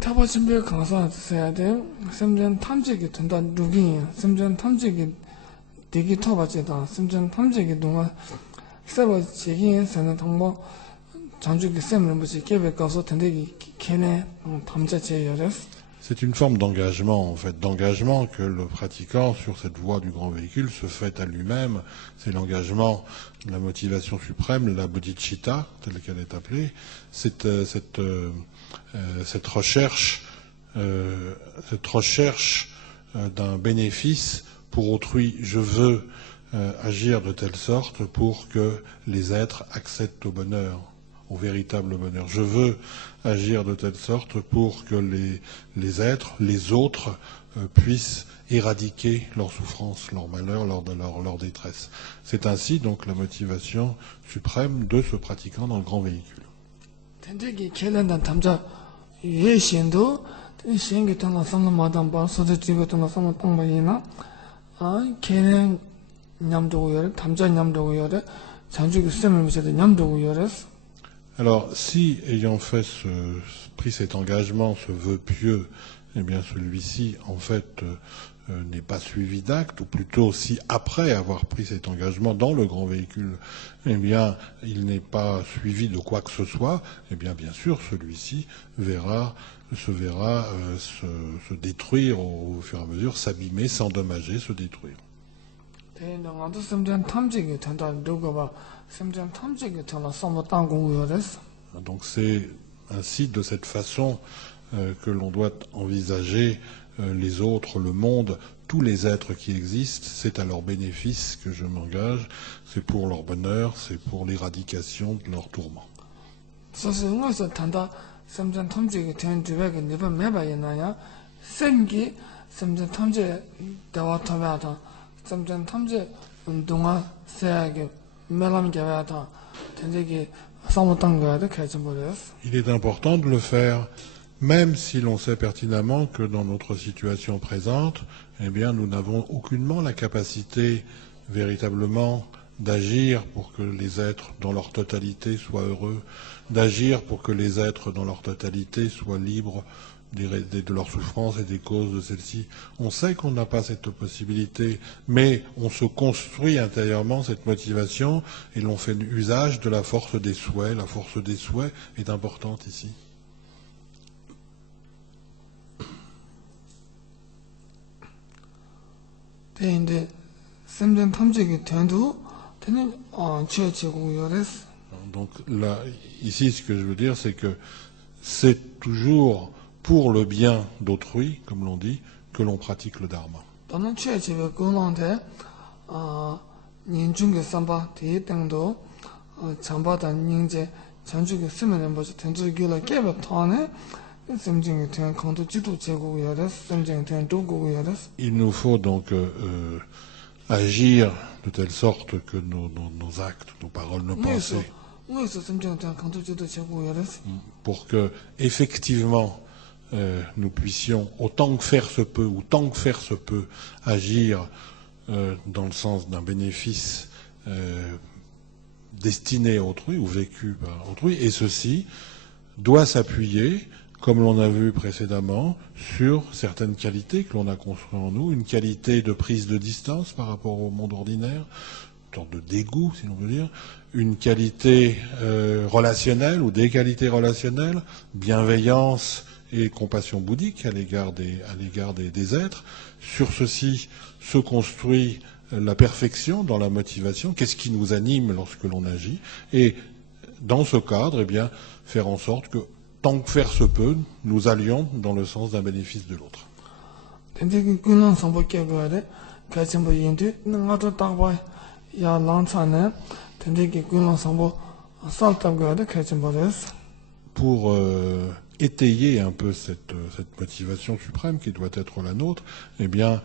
타바침배 강사한테 돼 심전 탐지기 된다 누기 심전 탐지기 되게 타바지다 심전 탐지기 동안 서버 지긴 선은 통보 장주기 셈을 무지 개별 가서 된대기 걔네 탐자제 여레스. C'est une forme d'engagement, en fait, d'engagement que le pratiquant sur cette voie du grand véhicule se fait à lui-même. C'est l'engagement de la motivation suprême, la bodhicitta, telle qu'elle est appelée. Cette recherche d'un bénéfice pour autrui. Je veux agir de telle sorte pour que les êtres accèdent au bonheur, au véritable bonheur. Je veux agir de telle sorte pour que les êtres, les autres, puissent éradiquer leur souffrance, leur malheur, leur détresse. C'est ainsi donc la motivation suprême de ce pratiquant dans le grand véhicule. Alors, si, ayant pris cet engagement, ce vœu pieux, eh bien, celui-ci, en fait, n'est pas suivi d'acte, ou plutôt, si, après avoir pris cet engagement dans le grand véhicule, eh bien, il n'est pas suivi de quoi que ce soit, eh bien, bien sûr, celui-ci se verra se détruire au fur et à mesure, s'abîmer, s'endommager, se détruire. Donc c'est ainsi, de cette façon, que l'on doit envisager les autres, le monde, tous les êtres qui existent. C'est à leur bénéfice que je m'engage, c'est pour leur bonheur, c'est pour l'éradication de leurs tourments. Il est important de le faire, même si l'on sait pertinemment que dans notre situation présente, eh bien, nous n'avons aucunement la capacité véritablement d'agir pour que les êtres dans leur totalité soient heureux, d'agir pour que les êtres dans leur totalité soient libres de leurs souffrances et des causes de celles-ci. On sait qu'on n'a pas cette possibilité, mais on se construit intérieurement cette motivation et l'on fait usage de la force des souhaits. La force des souhaits est importante ici. Donc là, ici, ce que je veux dire, c'est que c'est toujours pour le bien d'autrui, comme l'on dit, que l'on pratique le dharma. 전주의 쓰면은 뭐지 전주기를 깨면 타네 semjing ten kanto jitu chego yares semjing ten dogo yares Il nous faut donc agir de telle sorte que nos actes, nos paroles, nos pensées, ngso semjing ten kanto jitu chego yares pour que effectivement nous puissions, autant que faire se peut, ou tant que faire se peut, agir dans le sens d'un bénéfice destiné à autrui ou vécu par autrui, et ceci doit s'appuyer, comme l'on a vu précédemment, sur certaines qualités que l'on a construites en nous, une qualité de prise de distance par rapport au monde ordinaire, une sorte de dégoût, si l'on veut dire, une qualité relationnelle ou des qualités relationnelles, bienveillance et compassion bouddhique à l'égard des êtres. Sur ceci se construit la perfection dans la motivation, qu'est-ce qui nous anime lorsque l'on agit, et dans ce cadre, eh bien, faire en sorte que, tant que faire se peut, nous allions dans le sens d'un bénéfice de l'autre. Pour étayer un peu cette motivation suprême qui doit être la nôtre, eh bien,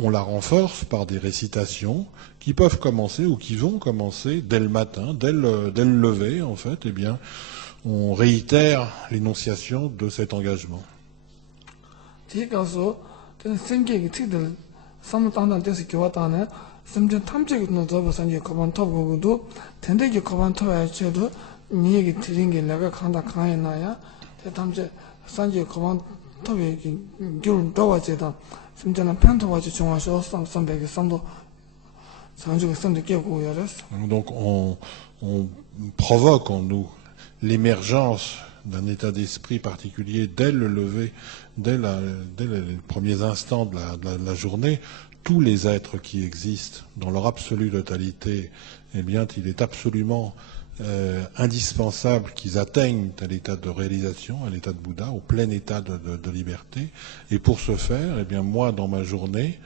on la renforce par des récitations qui peuvent commencer ou qui vont commencer dès le matin, dès le lever, en fait, eh bien, on réitère l'énonciation de cet engagement. Donc on provoque en nous l'émergence d'un état d'esprit particulier dès le lever, dès les premiers instants de la journée. Tous les êtres qui existent dans leur absolue totalité, eh bien, il est absolument indispensable qu'ils atteignent à l'état de réalisation, à l'état de Bouddha, au plein état de liberté. Et pour ce faire, eh bien, moi, dans ma journée,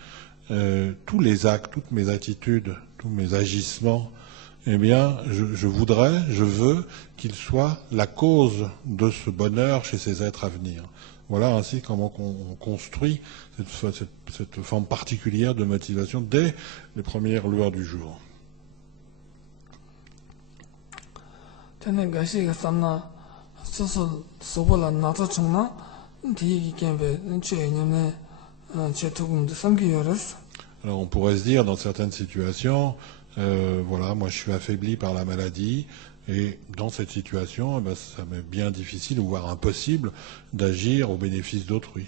tous les actes, toutes mes attitudes, tous mes agissements, eh bien, je veux qu'ils soient la cause de ce bonheur chez ces êtres à venir. Voilà ainsi comment on construit cette forme particulière de motivation dès les premières lueurs du jour. Alors on pourrait se dire dans certaines situations, voilà, moi je suis affaibli par la maladie, et dans cette situation, eh ben, ça m'est bien difficile, voire impossible, d'agir au bénéfice d'autrui.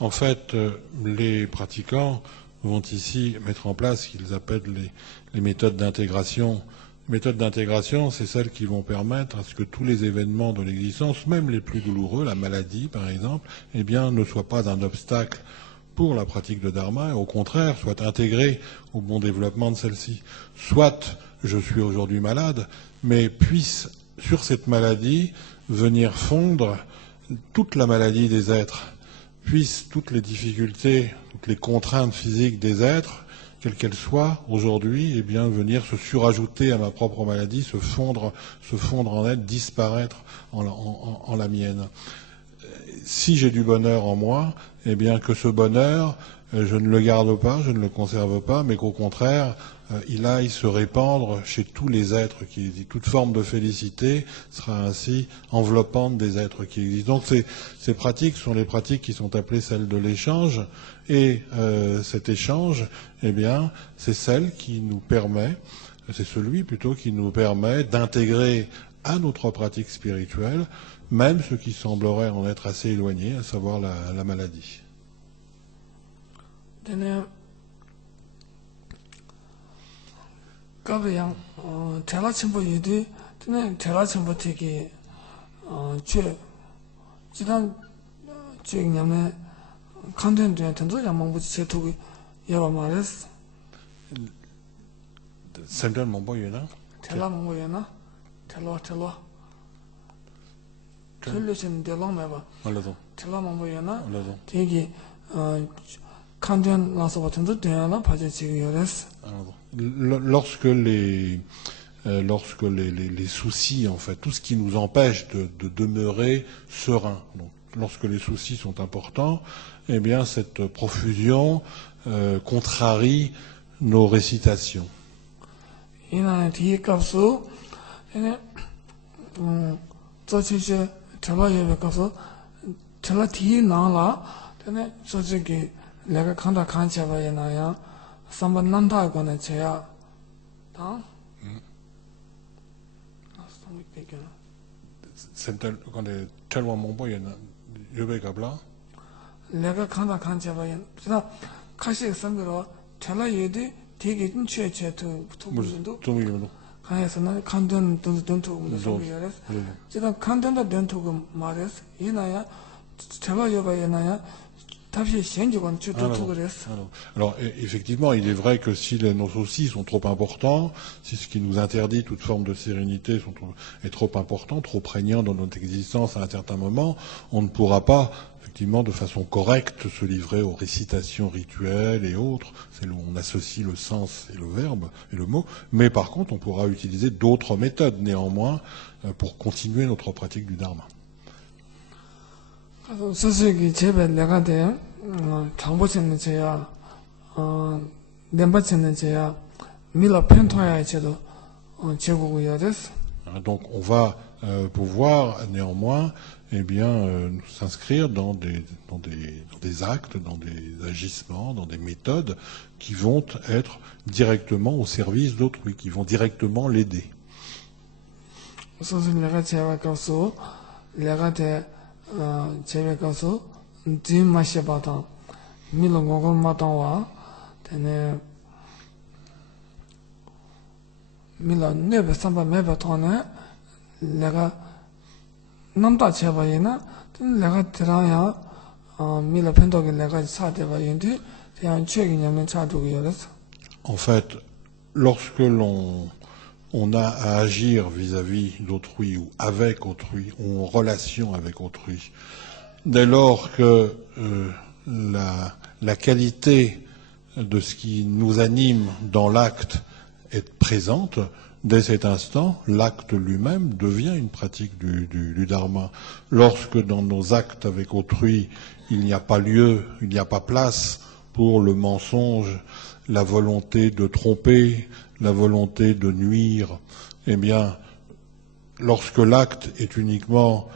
En fait, les pratiquants vont ici mettre en place ce qu'ils appellent les méthodes d'intégration. Les méthodes d'intégration, c'est celles qui vont permettre à ce que tous les événements de l'existence, même les plus douloureux, la maladie par exemple, eh bien, ne soient pas un obstacle pour la pratique de Dharma, et au contraire, soient intégrés au bon développement de celle-ci. Soit je suis aujourd'hui malade, mais puisse sur cette maladie venir fondre toute la maladie des êtres, puissent toutes les difficultés, toutes les contraintes physiques des êtres, quelles qu'elles soient aujourd'hui, eh bien venir se surajouter à ma propre maladie, se fondre en elle, disparaître en la mienne. Si j'ai du bonheur en moi, eh bien que ce bonheur, je ne le garde pas, je ne le conserve pas, mais qu'au contraire, il aille se répandre chez tous les êtres qui existent. Toute forme de félicité sera ainsi enveloppante des êtres qui existent. Donc ces pratiques sont les pratiques qui sont appelées celles de l'échange, et cet échange, eh bien, c'est celle qui nous permet, c'est celui plutôt qui nous permet d'intégrer à notre pratique spirituelle même ce qui semblerait en être assez éloigné, à savoir la maladie. 지난 지금냐면 컨텐츠에 전도 양망부지 제토기 여러 말했어. Sandal Mamboyena. 텔라망고에나 텔라 텔레신 데랑매바 Voilà. 텔라망고에나 Voilà. 되게 컨텐츠 나서 전도 되나 봐지 지금 열었어. Lorsque les soucis, en fait, tout ce qui nous empêche de demeurer serein, donc, lorsque les soucis sont importants, eh bien, cette profusion contrarie nos récitations. 이나 뒤에 값수 얘네 저치시 tel라예베 값수 tel라 뒤에 나라 근데 저기 내가 간다 간체바에 나야 삼번 남다고는 제야 다 아스토미 베견 Sandal, quand les Chalwa Mamboyena, Yobegabla. 내가 간다 간체바에 그래서 카시 선배로 tel라예디 되게 최최도 투부도 가에서는 간던 돈토고 소리를 제가 간던도 돈토고 말했어 이나야 제가 여봐야나야 답시 현직원 주도토고 그랬어. Alors, effectivement, il est vrai que si nos soucis sont trop importants, si ce qui nous interdit toute forme de sérénité est trop important, trop prégnant dans notre existence à un certain moment, on ne pourra pas, effectivement, de façon correcte, se livrer aux récitations rituelles et autres. C'est là où on associe le sens et le verbe et le mot. Mais par contre, on pourra utiliser d'autres méthodes, néanmoins, pour continuer notre pratique du dharma. 소식이 제배 내가 돼 정보치는 제야 nemba치는 제야 밀어 편토야 제도 제국이야 됐어. Donc on va pouvoir néanmoins eh bien, s'inscrire dans des actes, dans des agissements, dans des méthodes qui vont être directement au service d'autrui, qui vont directement l'aider. 소식 내가 제가 가서 내가 돼 제가 가서 뒷마시 바다 밀어 먹을 마다와 되네 밀어 네베 삼바 메베 토네 내가 남다 제바이나 내가 들어야 밀어 편도게 내가 사대바인데 그냥 최기냐면 차두고 열었어. En fait, lorsque on a à agir vis-à-vis d'autrui ou avec autrui, ou en relation avec autrui, dès lors que la qualité de ce qui nous anime dans l'acte est présente, dès cet instant, l'acte lui-même devient une pratique du dharma. Lorsque dans nos actes avec autrui, il n'y a pas lieu, il n'y a pas place pour le mensonge, la volonté de tromper, la volonté de nuire, eh bien, lorsque l'acte est uniquement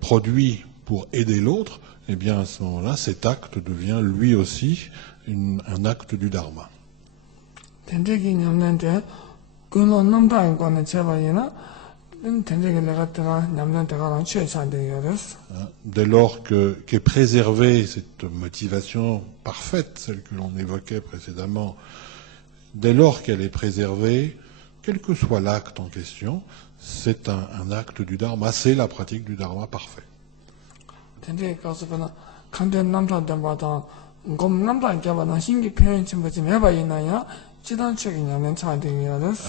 produit pour aider l'autre, eh bien, à ce moment-là, cet acte devient lui aussi un acte du dharma. Dès lors qu'est préservée cette motivation parfaite, celle que l'on évoquait précédemment, dès lors qu'elle est préservée, quel que soit l'acte en question, c'est un acte du dharma, c'est la pratique du dharma parfait.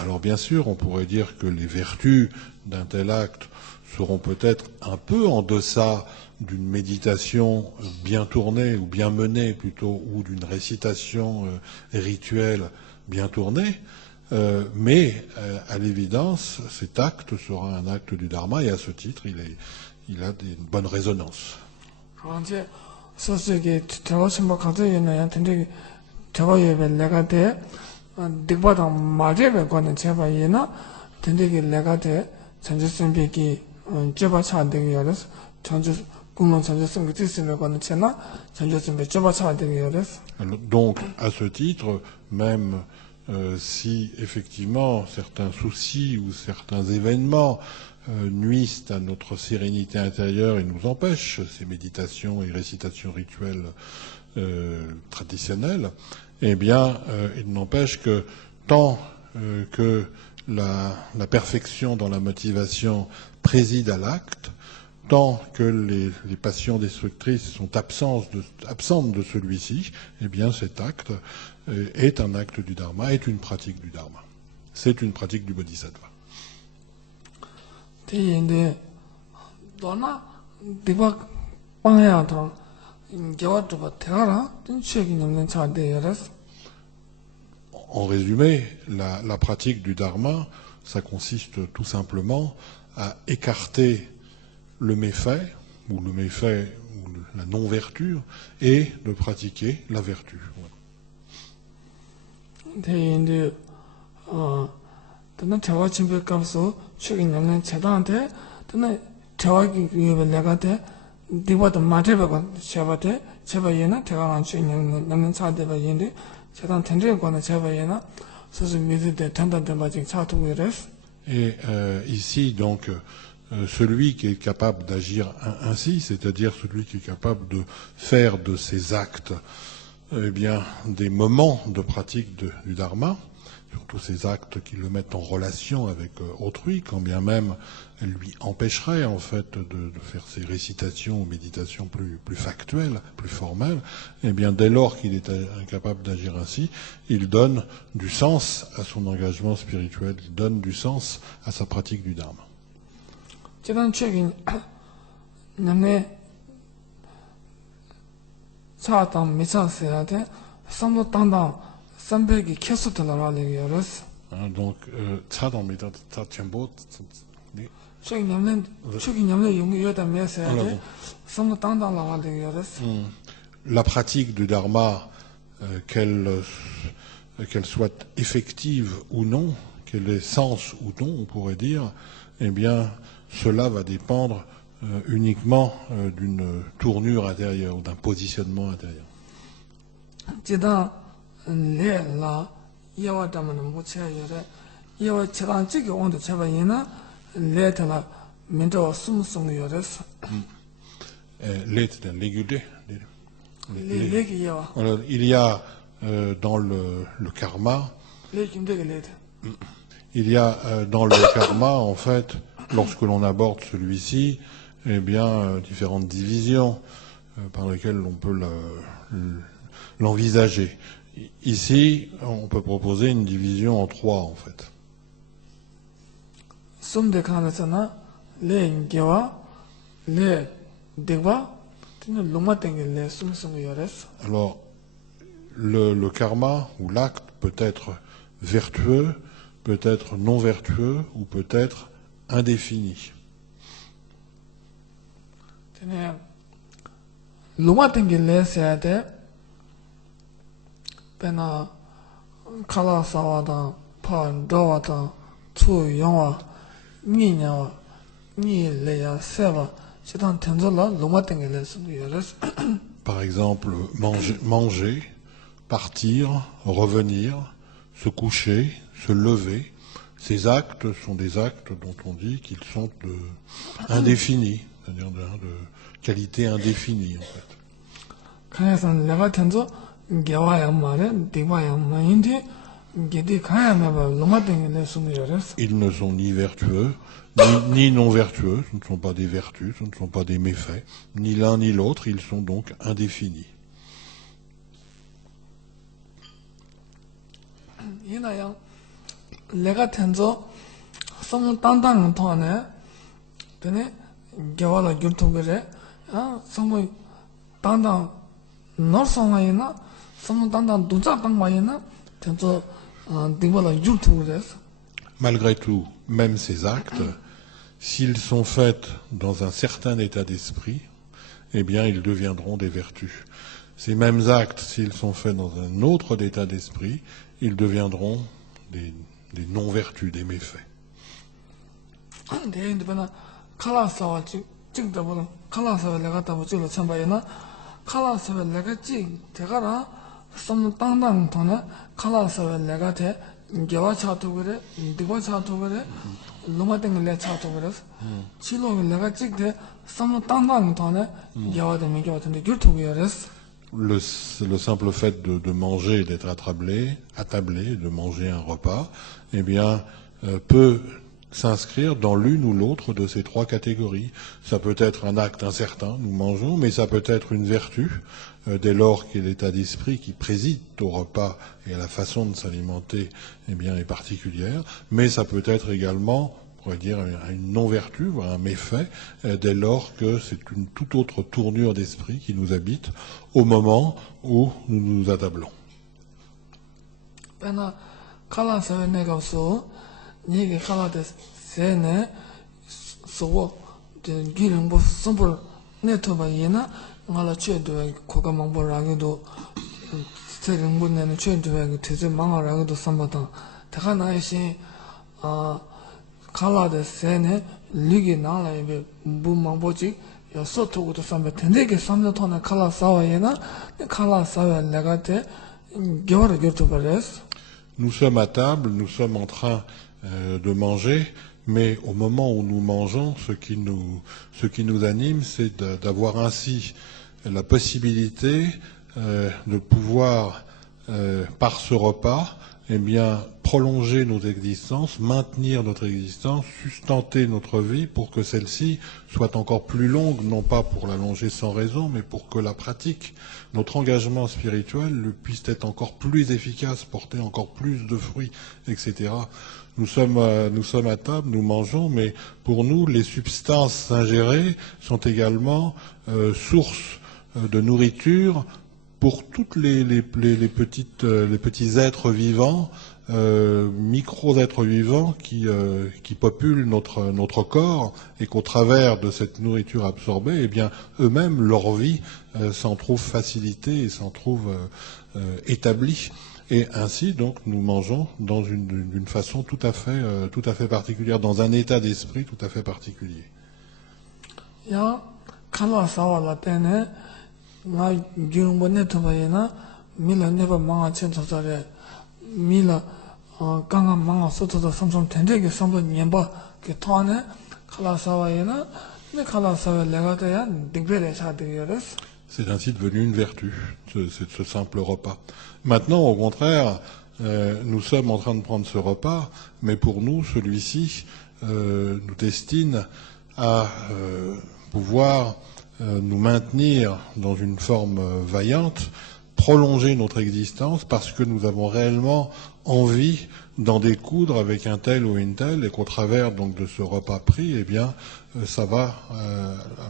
Alors bien sûr, on pourrait dire que les vertus d'un tel acte seront peut-être un peu en deçà d'une méditation bien tournée ou bien menée plutôt, ou d'une récitation rituelle bien tournée, mais à l'évidence, cet acte sera un acte du dharma et à ce titre, il a une bonne résonance. Donc, à ce titre, même si effectivement certains soucis ou certains événements nuisent à notre sérénité intérieure et nous empêchent ces méditations et récitations rituelles traditionnelles, eh bien, il n'empêche que tant que la perfection dans la motivation préside à l'acte, tant que les passions destructrices sont absentes de celui-ci, eh bien cet acte est un acte du Dharma, est une pratique du Dharma. C'est une pratique du Bodhisattva. En résumé, la pratique du Dharma, ça consiste tout simplement à écarter le méfait, ou la non-vertu, et de pratiquer la vertu. Et ici, donc, celui qui est capable d'agir ainsi, c'est-à-dire celui qui est capable de faire de ses actes eh bien, des moments de pratique du Dharma, surtout ces actes qui le mettent en relation avec autrui, quand bien même elle lui empêcherait en fait de faire ses récitations ou méditations plus factuelles, plus formelles, eh bien dès lors qu'il est incapable d'agir ainsi, il donne du sens à son engagement spirituel, il donne du sens à sa pratique du Dharma. Donc, la pratique du Dharma, qu'elle soit effective ou non, qu'elle ait sens ou non, on pourrait dire, eh bien, cela va dépendre uniquement d'une tournure intérieure, d'un positionnement intérieur. Alors, il y a dans le karma, en fait, lorsque l'on aborde celui-ci, eh bien, différentes divisions par lesquelles on peut l'envisager. Ici, on peut proposer une division en trois, en fait. Alors, le karma ou l'acte peut être vertueux, peut être non vertueux ou peut être indéfini. Par exemple, manger, partir, revenir, se coucher, se lever, ces actes sont des actes dont on dit qu'ils sont indéfinis, c'est-à-dire de qualité indéfinie en fait. Ils ne sont ni vertueux, ni non vertueux, ce ne sont pas des vertus, ce ne sont pas des méfaits, ni l'un ni l'autre, ils sont donc indéfinis. Malgré tout, même ces actes, s'ils sont faits dans un certain état d'esprit, eh bien, ils deviendront des vertus. Ces mêmes actes, s'ils sont faits dans un autre état d'esprit, ils deviendront des non-vertus, des méfaits. Le simple fait de manger, d'être attablé, de manger un repas, eh bien, peut s'inscrire dans l'une ou l'autre de ces trois catégories. Ça peut être un acte incertain, nous mangeons, mais ça peut être une vertu, dès lors que l'état d'esprit qui préside au repas et à la façon de s'alimenter eh bien, est particulière, mais ça peut être également, on pourrait dire, une non-vertu, un méfait, dès lors que c'est une toute autre tournure d'esprit qui nous habite au moment où nous nous attablons. 니게 칼라데 세네 소고 데 기름보 선불 네트워크이나 ngala chedwe koga mangbo ragido 세경고 내는 chedwe 되게 망아 ragido 삼바다 다가 나이신 칼라데 세네 리게 나라에 부 망보지 여서토고도 삼바 텐데게 삼도 토나 칼라 사와이나 칼라 사와 내가테 겨워를 겨도 버렸어. Nous sommes à table, nous sommes en train de manger, mais au moment où nous mangeons, ce qui nous anime, c'est d'avoir ainsi la possibilité de pouvoir, par ce repas, eh bien, prolonger notre existence, maintenir notre existence, sustenter notre vie pour que celle-ci soit encore plus longue, non pas pour l'allonger sans raison, mais pour que la pratique, notre engagement spirituel puisse être encore plus efficace, porter encore plus de fruits, etc. Nous sommes à table, nous mangeons, mais pour nous, les substances ingérées sont également source de nourriture pour toutes les petits êtres vivants, micro-êtres vivants qui populent notre corps et qu'au travers de cette nourriture absorbée, eh bien, eux-mêmes, leur vie s'en trouve facilitée et s'en trouve établie. Et ainsi, donc, nous mangeons d'une façon tout à fait particulière, dans un état d'esprit tout à fait particulier. nga gyungbo ne tobayena mila neba manga chen tsare mila ganga manga soto da samsam tende ge sambo nyemba ke tone khala sawayena ne khala sawa lega ta ya digbere cha de yores. C'est ainsi devenu une vertu, ce simple repas. Maintenant, au contraire, nous sommes en train de prendre ce repas, mais pour nous, celui-ci nous destine à pouvoir nous maintenir dans une forme vaillante, prolonger notre existence parce que nous avons réellement envie d'en découdre avec un tel ou une telle et qu'au travers donc de ce repas pris, eh bien, ça va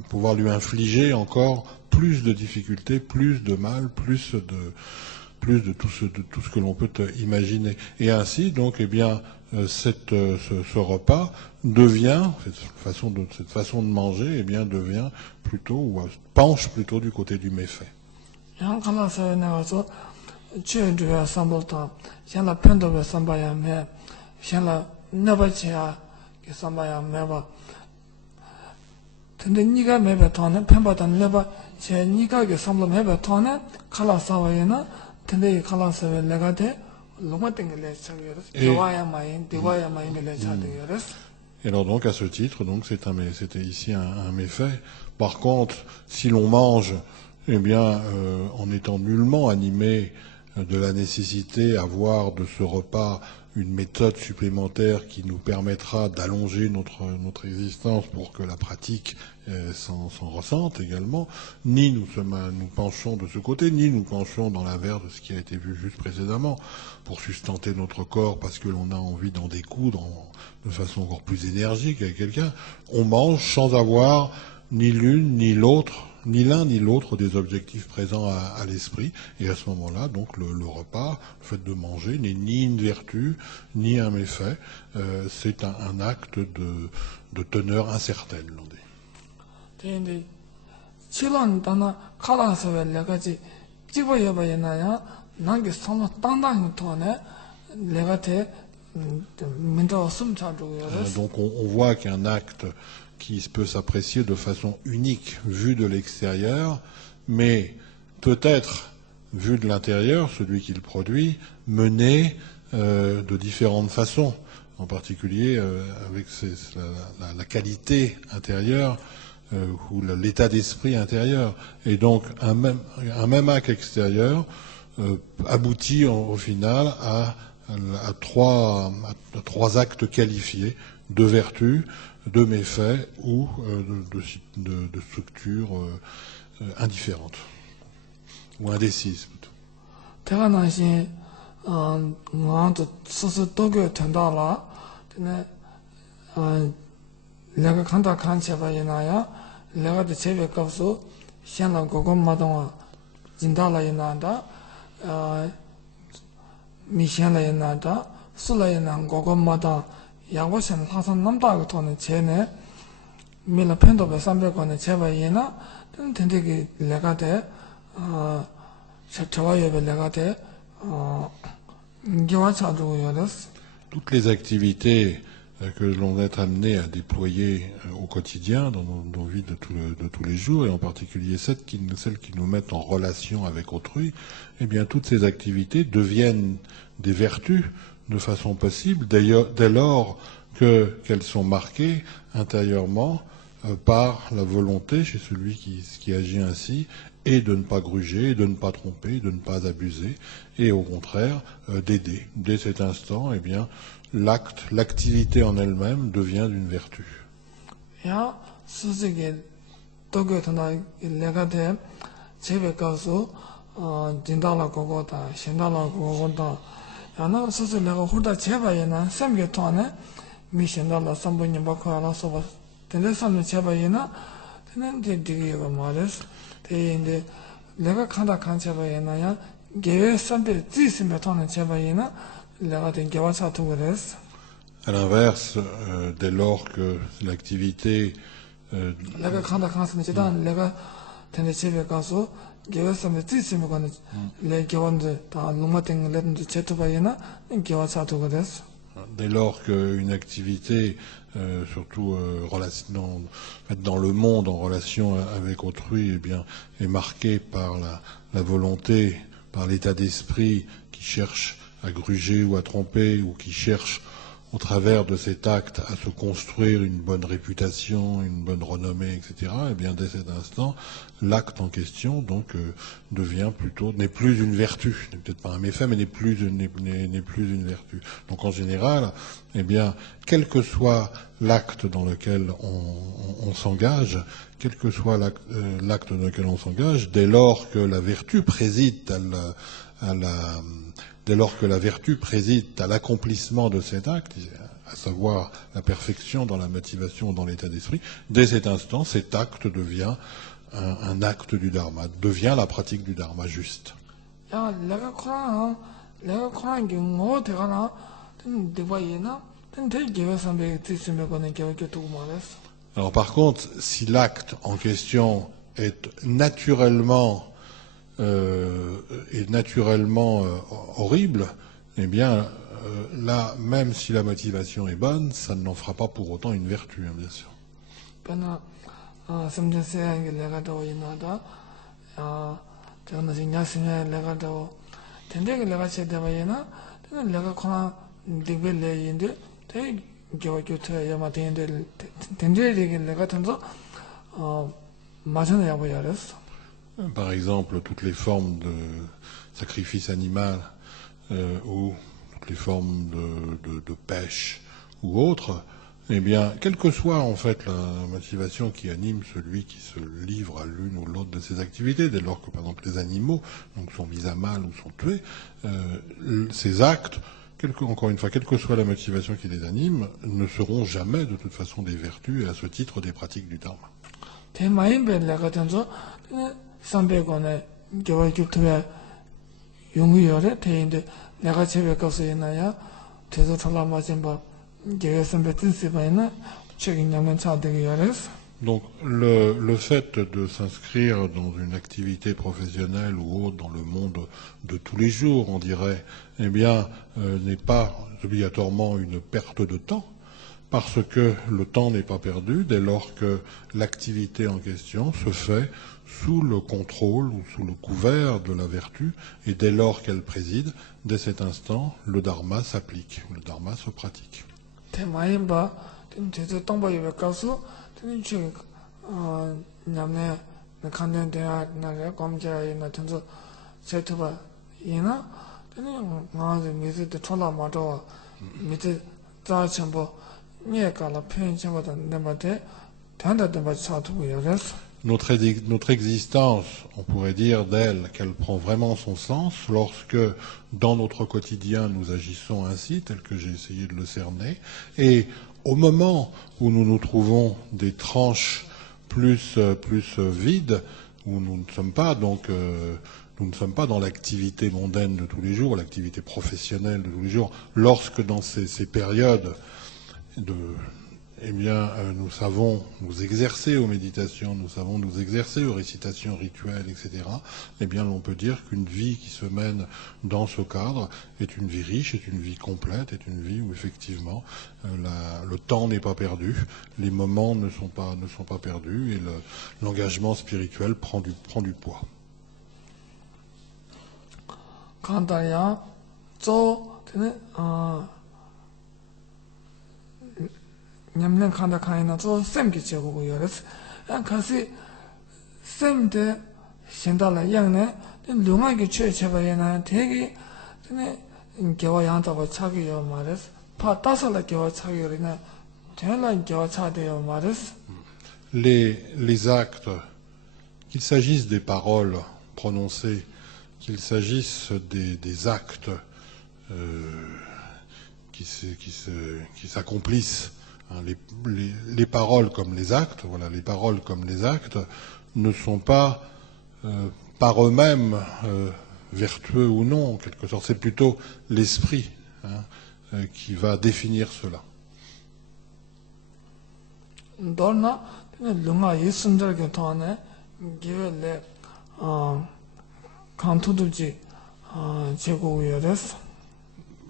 pouvoir lui infliger encore plus de difficultés, plus de mal, plus de tout ce que l'on peut imaginer. Et ainsi, donc, eh bien, ce repas devient, cette façon de manger, eh bien, devient plutôt, ou penche plutôt du côté du méfait. Et alors donc à ce titre, donc c'était ici un méfait. Par contre, si l'on mange, eh bien, en étant nullement animé de la nécessité à avoir de ce repas une méthode supplémentaire qui nous permettra d'allonger notre existence pour que la pratique s'en ressente également, ni nous penchons de ce côté, ni nous penchons dans l'inverse de ce qui a été vu juste précédemment, pour sustenter notre corps parce que l'on a envie d'en découdre de façon encore plus énergique avec quelqu'un. On mange sans avoir ni l'une ni l'autre, ni l'un ni l'autre des objectifs présents à l'esprit. Et à ce moment-là, donc le repas, le fait de manger, n'est ni une vertu, ni un méfait. C'est un acte de teneur incertaine, l'on dit. Donc on voit qu'un acte qui peut s'apprécier de façon unique vu de l'extérieur, mais peut-être vu de l'intérieur, celui qui le produit, mené de différentes façons, en particulier avec la qualité intérieure ou l'état d'esprit intérieur. Et donc un même acte extérieur aboutit au final à trois actes qualifiés de vertus, de méfaits ou de structures indifférentes ou indécises. 제가 나신 나한테 스스 도교 된다라 근데 내가 간다 간체바이나야 내가 그 제베 값수 현랑 고금마동아 진달라이나다 미현라이나다 술라이나 고금마다 양보선 하선 남다가 돈은 제네 밀라 펜도베 300원에 제바이나 된되게 내가 돼 Toutes les activités que l'on est amené à déployer au quotidien, dans nos vies de tous les jours, et en particulier celles qui nous mettent en relation avec autrui, eh bien, toutes ces activités deviennent des vertus de façon possible, dès lors qu'elles sont marquées intérieurement par la volonté chez celui qui agit ainsi, et de ne pas gruger, de ne pas tromper, de ne pas abuser, et au contraire d'aider. Dès cet instant, eh bien, l'activité en elle-même devient une vertu. 내가 간다 간체바에나야 개회 선배 지스며 토는 제바에나 내가 된 개와사 통그랬어. À l'inverse, dès lors que l'activité 내가 간다 간스는 지단 내가 된데 집에 가서 개회 선배 지스며 가는 내 개원들 다 농마땡 레든지 제토바에나 개와사 통그랬어. Dès lors qu'une activité, surtout dans le monde, en relation avec autrui, eh bien, est marquée par la volonté, par l'état d'esprit qui cherche à gruger ou à tromper, ou qui cherche, au travers de cet acte, à se construire une bonne réputation, une bonne renommée, etc., eh bien, dès cet instant, l'acte en question, donc, n'est plus une vertu. N'est peut-être pas un méfait, mais n'est plus une vertu. Donc, en général, eh bien, quel que soit l'acte dans lequel on s'engage, quel que soit l'acte dans lequel on s'engage, dès lors que la vertu préside dès lors que la vertu préside à l'accomplissement de cet acte, à savoir la perfection dans la motivation, dans l'état d'esprit, dès cet instant, cet acte devient un acte du dharma, devient la pratique du dharma juste. Alors par contre, si l'acte en question est naturellement horrible, eh bien, là, même si la motivation est bonne, ça n'en fera pas pour autant une vertu, hein, bien sûr. Par exemple, toutes les formes de sacrifice animal ou toutes les formes de pêche ou autres, eh bien, quelle que soit en fait la motivation qui anime celui qui se livre à l'une ou l'autre de ces activités, dès lors que par exemple les animaux donc, sont mis à mal ou sont tués, ces actes, encore une fois, quelle que soit la motivation qui les anime, ne seront jamais de toute façon des vertus et à ce titre des pratiques du dharma. Donc le fait de s'inscrire dans une activité professionnelle ou autre dans le monde de tous les jours, on dirait, eh bien, n'est pas obligatoirement une perte de temps, parce que le temps n'est pas perdu dès lors que l'activité en question se fait sous le contrôle ou sous le couvert de la vertu, et dès lors qu'elle préside, dès cet instant, le dharma s'applique, le dharma se pratique. 미에가라 편집보다 내마데 단다든바 차투고요레스 Notre existence, on pourrait dire d'elle qu'elle prend vraiment son sens lorsque, dans notre quotidien, nous agissons ainsi, tel que j'ai essayé de le cerner, et au moment où nous nous trouvons des tranches plus vides, où nous ne sommes pas nous ne sommes pas dans l'activité mondaine de tous les jours, l'activité professionnelle de tous les jours, lorsque dans ces périodes nous savons nous exercer aux méditations, nous savons nous exercer aux récitations rituelles, etc., eh bien, l'on peut dire qu'une vie qui se mène dans ce cadre est une vie riche, est une vie complète, est une vie où, effectivement, le temps n'est pas perdu, les moments ne sont pas perdus, et l'engagement spirituel prend du poids. 간다야 냠냠 간다 카이나 쌤기 제고고 요레스 가시 쌤데 신달라 양네 룽하게 최체바야나 되게 근데 개와 양자고 차기요 말레스 파 따살라 개와 차기요리나 대란 개와 차대요 말레스 Les actes, qu'il s'agisse des paroles prononcées, qu'il s'agisse des actes qui s'accomplissent, les paroles comme les actes, voilà, les paroles comme les actes ne sont pas par eux-mêmes vertueux ou non, en quelque sorte. C'est plutôt l'esprit qui va définir cela.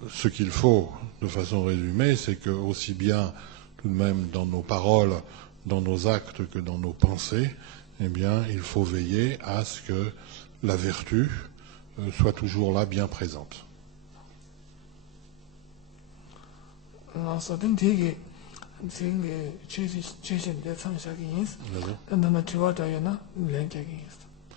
Ce qu'il faut, de façon résumée, c'est que aussi bien tout de même dans nos paroles, dans nos actes que dans nos pensées, eh bien, il faut veiller à ce que la vertu soit toujours là, bien présente. 되게 최신 내 참석이 있어. 근데 나 좋아져요나 랭킹이 있어.